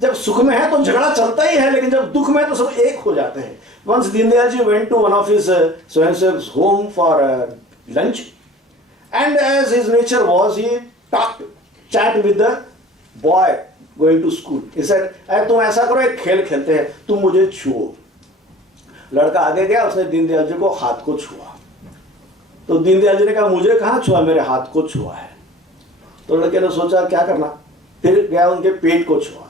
जब सुख में है तो झगड़ा चलता ही है, लेकिन जब दुख में है तो सब एक हो जाते हैं। Once Deendayal ji went to one of his swayamsevak home for lunch, and as his nature was, he chat with the boy going to school. He said, "अरे तुम ऐसा करो, एक खेल खेलते हैं, तुम मुझे छुओ." लड़का आगे गया, उसने दीनदयाल जी को हाथ को छुआ। तो दीनदयाल जी ने कहा, मुझे कहाँ छुआ, मेरे हाथ को छुआ है। तो लड़के ने सोचा क्या करना, फिर गया उनके पेट को छुआ।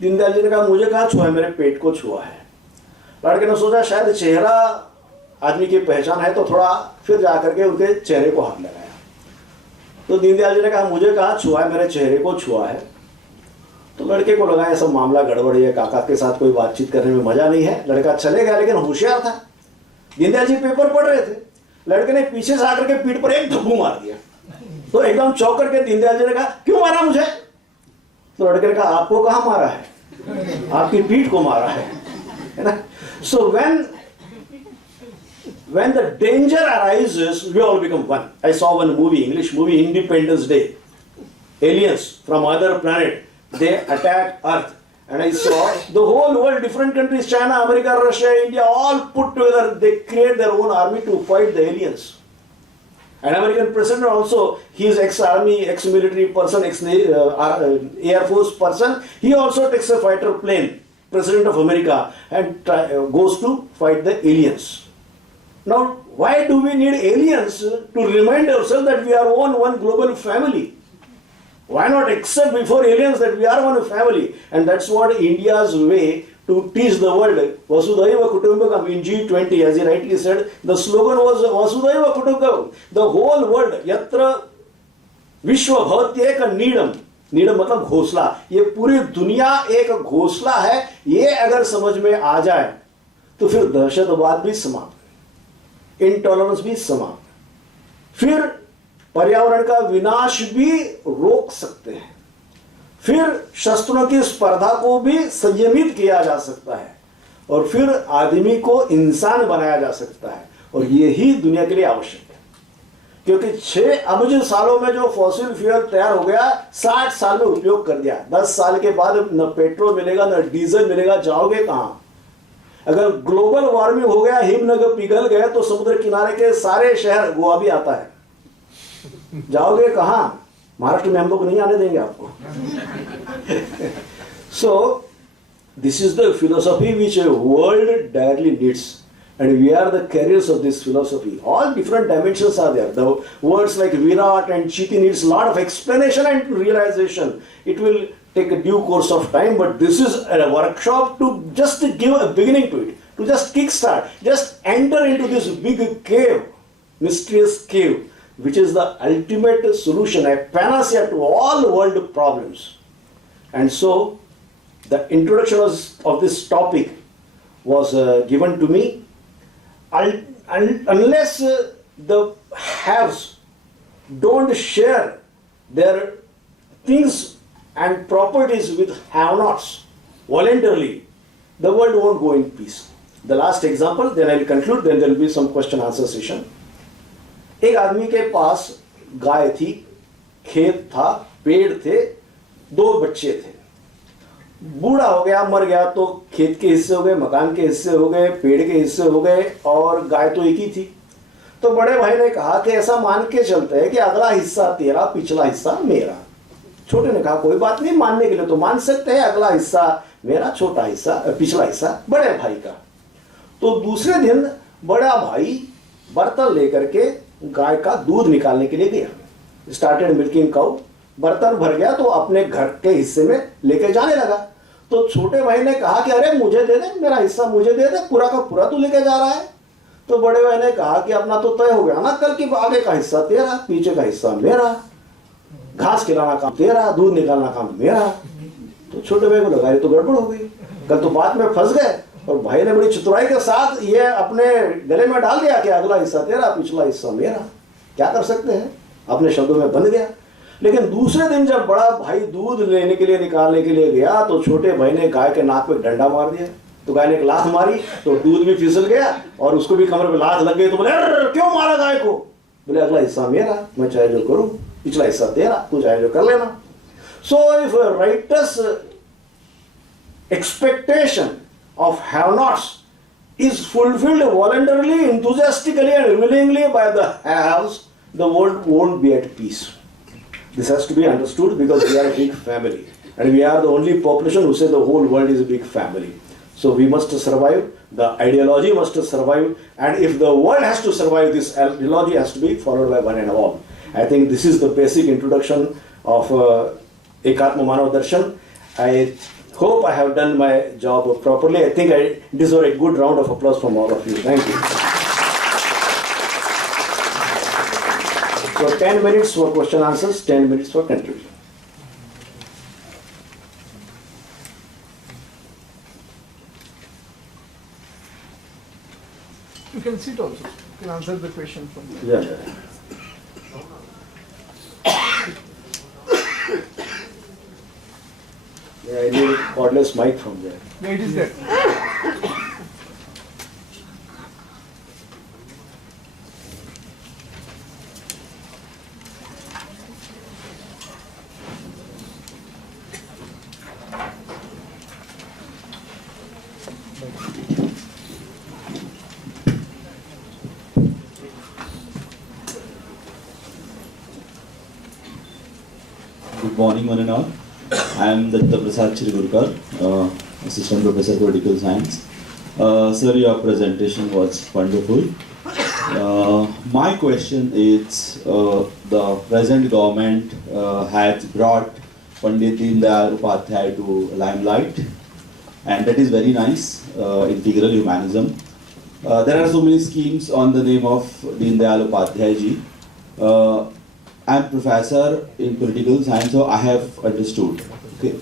दीनदयाल जी ने कहा, मुझे कहाँ छुआ है, मेरे पेट को छुआ है। लड़के ने सोचा शायद चेहरा आदमी की पहचान है, तो थोड़ा फिर जाकर के उनके चेहरे को हाथ लगाया। तो दीनदयाल जी ने कहा, मुझे कहाँ छुआ है, मेरे चेहरे को छुआ है। तो लड़के को लगा ये सब मामला गड़बड़ है, काका के साथ कोई बातचीत करने में मजा नहीं है। लड़का चले गया, लेकिन होशियार था। दीनदयाल जी पेपर पढ़ रहे थे, लड़के ने पीछे से आकर के पीठ पर एक धब्बू मार दिया। तो एकदम चौंक करके दीनदयाल जी ने कहा, क्यों मारा मुझे? तो लड़के ने कहा, आपको कहाँ मारा है, आपकी पीठ को मारा है ना। सो when the danger arises, we all become one. I saw one movie, English movie, Independence Day. Aliens from other planet, they attack Earth. And I saw the whole world, different countries, China, America, Russia, India, all put together. They create their own army to fight the aliens. An American president also, he is ex-army, ex-military person, ex-air force person. He also takes a fighter plane, president of America, and goes to fight the aliens. Now, why do we need aliens to remind ourselves that we are one global family? Why not accept before aliens that we are one family? And that's what India's way to teach the world. Vasudhaiva Kutumbakam in G20, as he rightly said, the slogan was Vasudhaiva Kutumbakam. The whole world, yatra Vishwa Bhatyeka Needam. Needham मतलब घोंसला, ये पूरी दुनिया एक घोंसला है। ये अगर समझ में आ जाए तो फिर दहशतवाद भी समाप्त, इंटॉलरेंस भी समाप्त, फिर पर्यावरण का विनाश भी रोक सकते हैं, फिर शस्त्रों की स्पर्धा को भी संयमित किया जा सकता है, और फिर आदमी को इंसान बनाया जा सकता है। और यही दुनिया के लिए आवश्यक है, क्योंकि 6 अब्ज सालों में जो फॉसिल फ्यूल तैयार हो गया, 60 साल में उपयोग कर दिया। 10 साल के बाद न पेट्रोल मिलेगा न डीजल मिलेगा, जाओगे कहां? अगर ग्लोबल वार्मिंग हो गया, हिमनगर पिघल गए, तो समुद्र किनारे के सारे शहर, गोवा भी आता है, जाओगे कहां? महाराष्ट्र में हम लोग नहीं आने देंगे आपको। So this is the philosophy which world direly needs, and we are the carriers of this philosophy. All different dimensions are there. The words like Virat and Chiti needs a lot of explanation and realization. It will take a due course of time, but this is a workshop to just give a beginning to it, to just kickstart, just enter into this big cave, mysterious cave, which is the ultimate solution, a panacea to all world problems. And so the introduction of this topic was given to me. Unless the haves don't share their things and properties with have-nots voluntarily, the world won't go in peace. The last example, then I will conclude, then there will be some question answer session. एक आदमी के पास गाय थी, खेत था, पेड़ थे, 2 बच्चे थे। बूढ़ा हो गया, मर गया, तो खेत के हिस्से हो गए, मकान के हिस्से हो गए, पेड़ के हिस्से हो गए, और गाय तो एक ही थी। तो बड़े भाई ने कहा कि ऐसा मान के चलते हैं कि अगला हिस्सा तेरा, पिछला हिस्सा मेरा। छोटे ने कहा कोई बात नहीं, मानने के लिए तो मान सकते हैं, अगला हिस्सा मेरा, छोटा हिस्सा, पिछला हिस्सा बड़े भाई का। तो दूसरे दिन बड़ा भाई बर्तन लेकर के गाय का दूध निकालने के लिए गया, स्टार्टेड मिल्किंग काउ। बर्तन भर गया तो अपने घर के हिस्से में लेके जाने लगा। तो छोटे भाई ने कहा कि अरे मुझे दे दे, मेरा हिस्सा मुझे दे दे, पूरा का पूरा तू लेके जा रहा है। तो बड़े भाई ने कहा कि अपना तो तय हो गया ना, कल की आगे का हिस्सा तेरा, पीछे का हिस्सा मेरा, घास खिलाना काम तेरा, दूध निकालना काम मेरा। तो छोटे भाई को लगा ये तो गड़बड़ हो गई, कल तो बात में फंस गए, और भाई ने बड़ी चतुराई के साथ ये अपने गले में डाल दिया कि अगला हिस्सा तेरा, पिछला हिस्सा मेरा। क्या कर सकते हैं, अपने शब्दों में बंध गया। लेकिन दूसरे दिन जब बड़ा भाई दूध लेने के लिए निकालने के लिए गया तो छोटे भाई ने गाय के नाक पे डंडा मार दिया, तो गाय ने एक लात मारी तो दूध भी फिसल गया और उसको भी कमर पे लात लग गई। तो बोले क्यों मारा गाय को? बोले अगला हिस्सा मेरा, मैं चाहे जो करूं, पिछला हिस्सा तेरा, तू चाहे जो कर लेना। So if writers expectation of have nots is fulfilled voluntarily, enthusiastically and willingly by the haves, the world won't be at peace. This has to be understood because we are a big family and we are the only population who say the whole world is a big family. So we must survive, the ideology must survive, and if the world has to survive, this ideology has to be followed by one and all. I think this is the basic introduction of Ekatma Manav Darshan. I hope I have done my job properly. I think I deserve a good round of applause from all of you. Thank you. So 10 minutes for question answers, 10 minutes for contribution. You can sit also. You can answer the question from there. Yeah. Yeah, I need a cordless mic from there. Yeah, it is there. Good morning, one and all. I am Dr. Prasad Shri, Assistant Professor Political Science. Sir, your presentation was wonderful. My question is, the present government has brought Pandit Deendayal Upadhyay to limelight, and that is very nice, integral humanism. There are so many schemes on the name of Deendayal Upadhyay ji. I am professor in political science, so I have understood. Okay.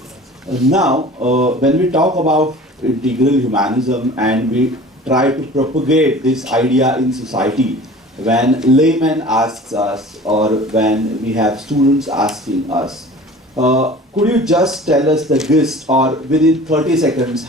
Now, when we talk about integral humanism and we try to propagate this idea in society, when laymen asks us or when we have students asking us, could you just tell us the gist or within 30 seconds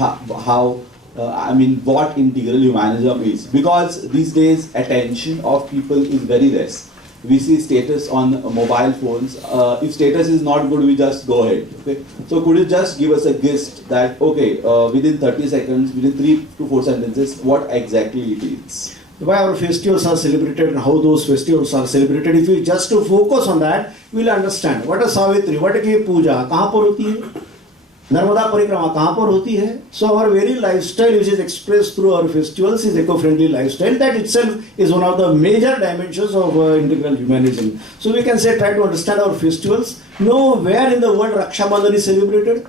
what integral humanism is? Because these days attention of people is very less. We see status on mobile phones. If status is not good, we just go ahead. Okay? So could you just give us a gist that, okay, within 30 seconds, within 3 to 4 sentences, what exactly it is? Why our festivals are celebrated and how those festivals are celebrated. If you just to focus on that, we will understand. What is Savitri? What is Puja? कहाँ पर होती है? नर्मदा परिक्रमा कहाँ पर होती है? So our very lifestyle which is expressed through our festivals is eco-friendly lifestyle. That itself is one of the major dimensions of integral humanism. So we can say try to understand our festivals. Know where in the world Raksha Bandhan is celebrated.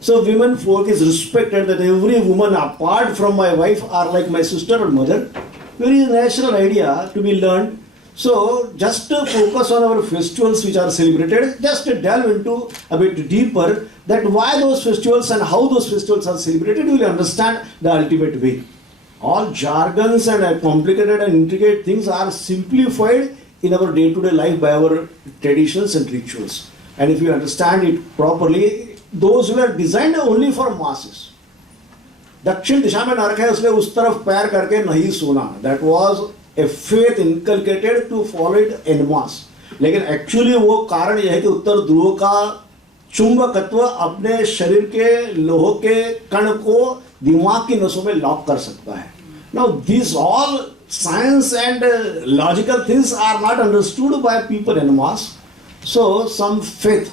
So women folk is respected, that every woman apart from my wife are like my sister or mother. Very natural idea to be learned. So just to focus on our festivals which are celebrated, just to delve into a bit deeper that why those festivals and how those festivals are celebrated, you will understand the ultimate way. All jargons and complicated and intricate things are simplified in our day-to-day life by our traditions and rituals. And if you understand it properly, those were designed only for masses. दक्षिण दिशा में नरक है उसने उस तरफ पैर करके नहीं सोना. That was a faith inculcated to follow it en masse. लेकिन एक्चुअली वो कारण यह है कि उत्तर ध्रुव का चुंबकत्व अपने शरीर के लोह के कण को दिमाग की नसों में लॉक कर सकता है. Now these all science and logical things are not understood by people en masse. So some faith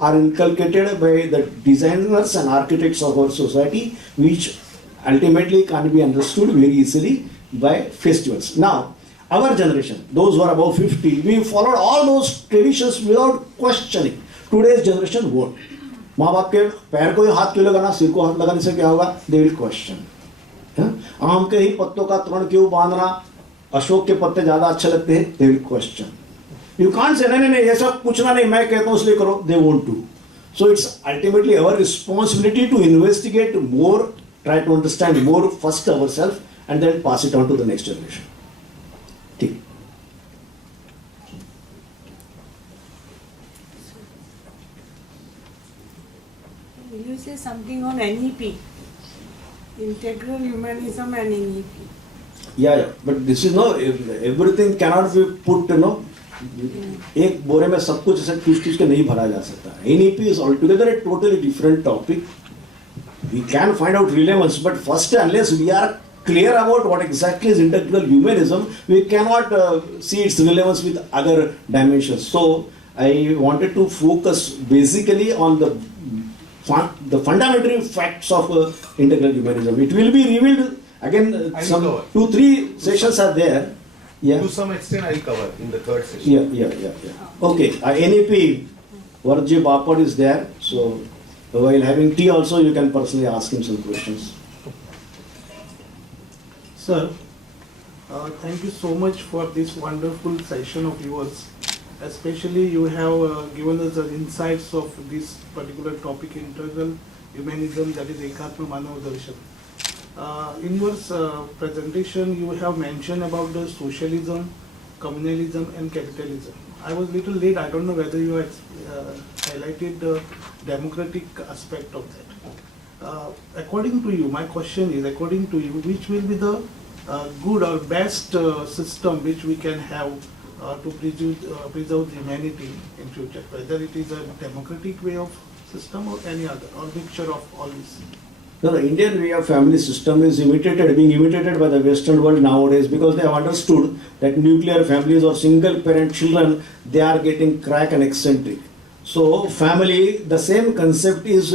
are inculcated by the designers and architects of our society, which ultimately can't be understood very easily by festivals. Now, our generation, those who are above 50, we followed all those traditions without questioning. Today's generation won't. माँ बाप के पैर को ही हाथ क्यों लगाना, सिर को हाथ लगाने से क्या होगा? They will question. आम के ही पत्तों का तोरण क्यों बांधना, अशोक के पत्ते ज्यादा अच्छे लगते हैं? They will question. You can't say नहीं ये सब पूछना नहीं, मैं कहता हूँ इसलिए करो. They won't do. So it's ultimately our responsibility to investigate more, try to understand more first ourselves, and then pass it on to the next generation. Okay. Will you say something on NEP? Integral humanism and NEP. Yeah, but this is no, everything cannot be put, एक बोरे में सब कुछ ऐसे टूट के नहीं भरा जा सकता. NEP is altogether a totally different topic. We can find out relevance, but first, unless we are clear about what exactly is integral humanism, we cannot see its relevance with other dimensions. So I wanted to focus basically on the fundamental facts of integral humanism. It will be revealed again. Some cover. 2-3 sessions are there. Yeah. To some extent, I'll cover in the third session. Yeah. Okay. NEP, Varji Bapad is there. So while having tea also, you can personally ask him some questions. Sir, thank you so much for this wonderful session of yours. Especially you have given us the insights of this particular topic, integral humanism, that is Ekatma, Manav, Darshan. In your presentation, you have mentioned about the socialism, communalism and capitalism. I was little late, I don't know whether you had highlighted the democratic aspect of that. According to you, my question is, according to you, which will be the good or best system which we can have to preserve humanity in future, whether it is a democratic way of system or any other, or mixture of all this? No, the Indian way of family system is being imitated by the Western world nowadays, because they have understood that nuclear families or single parent children, they are getting crack and eccentric. So family, the same concept is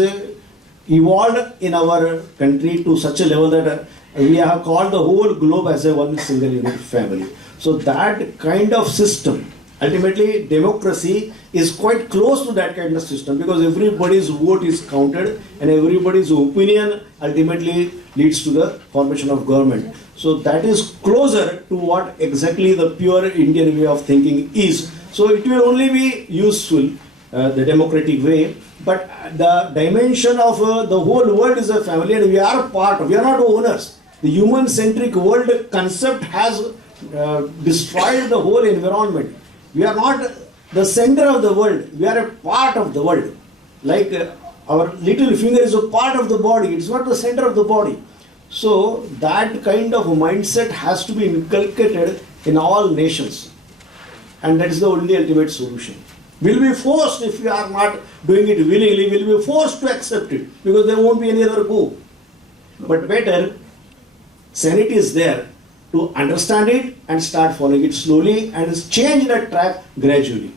evolved in our country to such a level that we have called the whole globe as a one single unit family. So that kind of system, ultimately democracy is quite close to that kind of system, because everybody's vote is counted and everybody's opinion ultimately leads to the formation of government. So that is closer to what exactly the pure Indian way of thinking is. So it will only be useful, the democratic way, but the dimension of the whole world is a family and we are we are not owners. The human-centric world concept has destroyed the whole environment. We are not the center of the world, we are a part of the world. Like our little finger is a part of the body, it's not the center of the body. So that kind of mindset has to be inculcated in all nations. And that is the only ultimate solution. We'll be forced, if we are not doing it willingly, we'll be forced to accept it, because there won't be any other go. But better, sanity is there to understand it and start following it slowly and change that track gradually.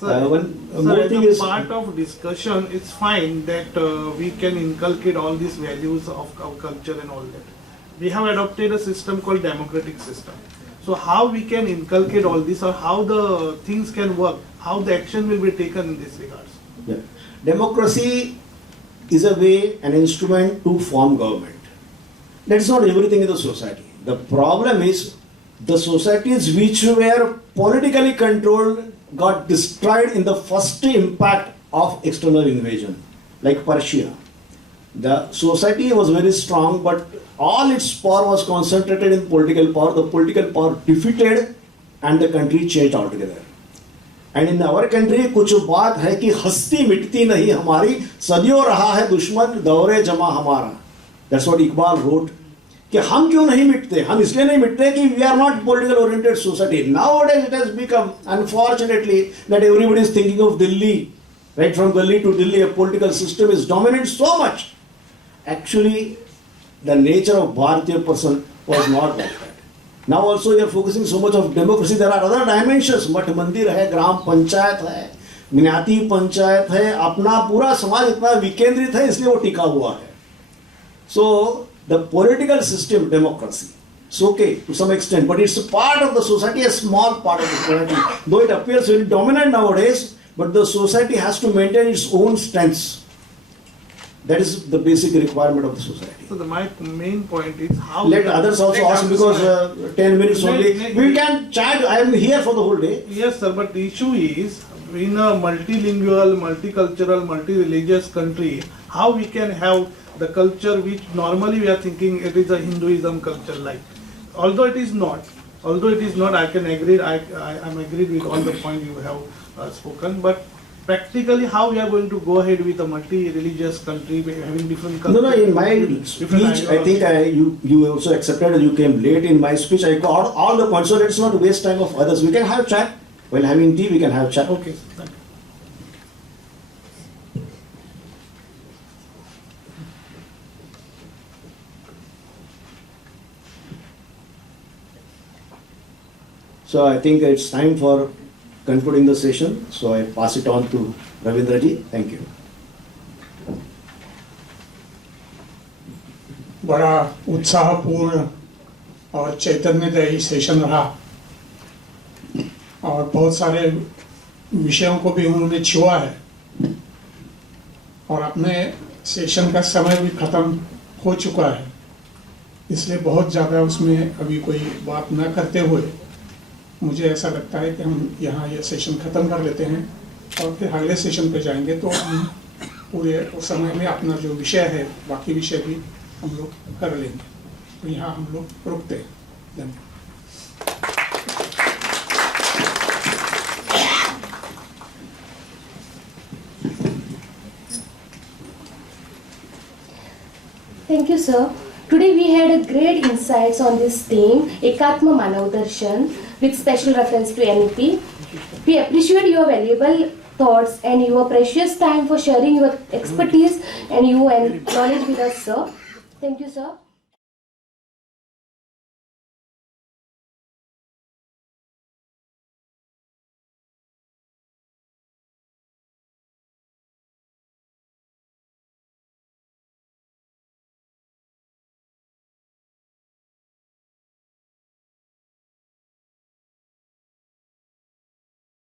Sir, as a part of discussion, it's fine that we can inculcate all these values of our culture and all that. We have adopted a system called democratic system. So how we can inculcate all this, or how the things can work, how the action will be taken in this regards? Yeah. Democracy is a way, an instrument to form government. That's not everything in the society. The problem is the societies which were politically controlled got destroyed in the first impact of external invasion, like Persia. The society was very strong, but all its power was concentrated in political power. The political power defeated and the country changed altogether. And in our country, कुछ बात है कि हस्ती मिटती नहीं हमारी, सदियों रहा है दुश्मन दौरे जमा हमारा. That's what Iqbal wrote. कि हम क्यों नहीं मिटते? हम इसलिए नहीं मिटते कि we are not political oriented society. Nowadays it has become, unfortunately, that everybody is thinking of Delhi. Right from Delhi to Delhi, a political system is dominant so much. Actually, the nature of Bharatiya person was not like that. Now also you are focusing so much of democracy. There are other dimensions. मठ मंदिर है, ग्राम पंचायत है, ज्ञाति पंचायत है, अपना पूरा समाज इतना विकेंद्रित है, इसलिए वो टिका हुआ है. So the political system, democracy, it's okay to some extent, but it's a part of the society, a small part of the society. Though it appears very dominant nowadays, but the society has to maintain its own strengths. That is the basic requirement of the society. So my main point is how... Let others also ask, because 10 minutes only. We can chat, I am here for the whole day. Yes sir, but the issue is, in a multilingual, multicultural, multi-religious country, how we can have the culture which normally we are thinking it is a Hinduism culture like. Although it is not, I can agree, I am agreed with all the points you have spoken, but practically how we are going to go ahead with a multi-religious country having different cultures. No, in my speech, I think you also accepted, you came late in my speech, I got all the points, so let's not waste time of others. We can have chat, while having tea we can have chat. Okay, thank you. So I think it's time for concluding the session, so I pass it on to Ravindra ji. Thank you. बड़ा उत्साहपूर्ण और चैतन्यदायी session रहा और बहुत सारे विषयों को भी उन्होंने छुआ है और अपने सेशन का समय भी ख़त्म हो चुका है, इसलिए बहुत ज़्यादा उसमें अभी कोई बात न करते हुए मुझे ऐसा लगता है कि हम यहाँ ये सेशन ख़त्म कर लेते हैं और फिर अगले सेशन पे जाएंगे तो हम पूरे उस समय में अपना जो विषय है बाकी विषय भी हम लोग कर लेंगे। तो यहाँ हम लोग रुकते हैं। धन्यवाद। Thank you, sir. Today we had a great insights on this theme, Ekatma Manav Darshan, with special reference to NEP. We appreciate your valuable thoughts and your precious time for sharing your expertise and knowledge with us, sir. Thank you, sir.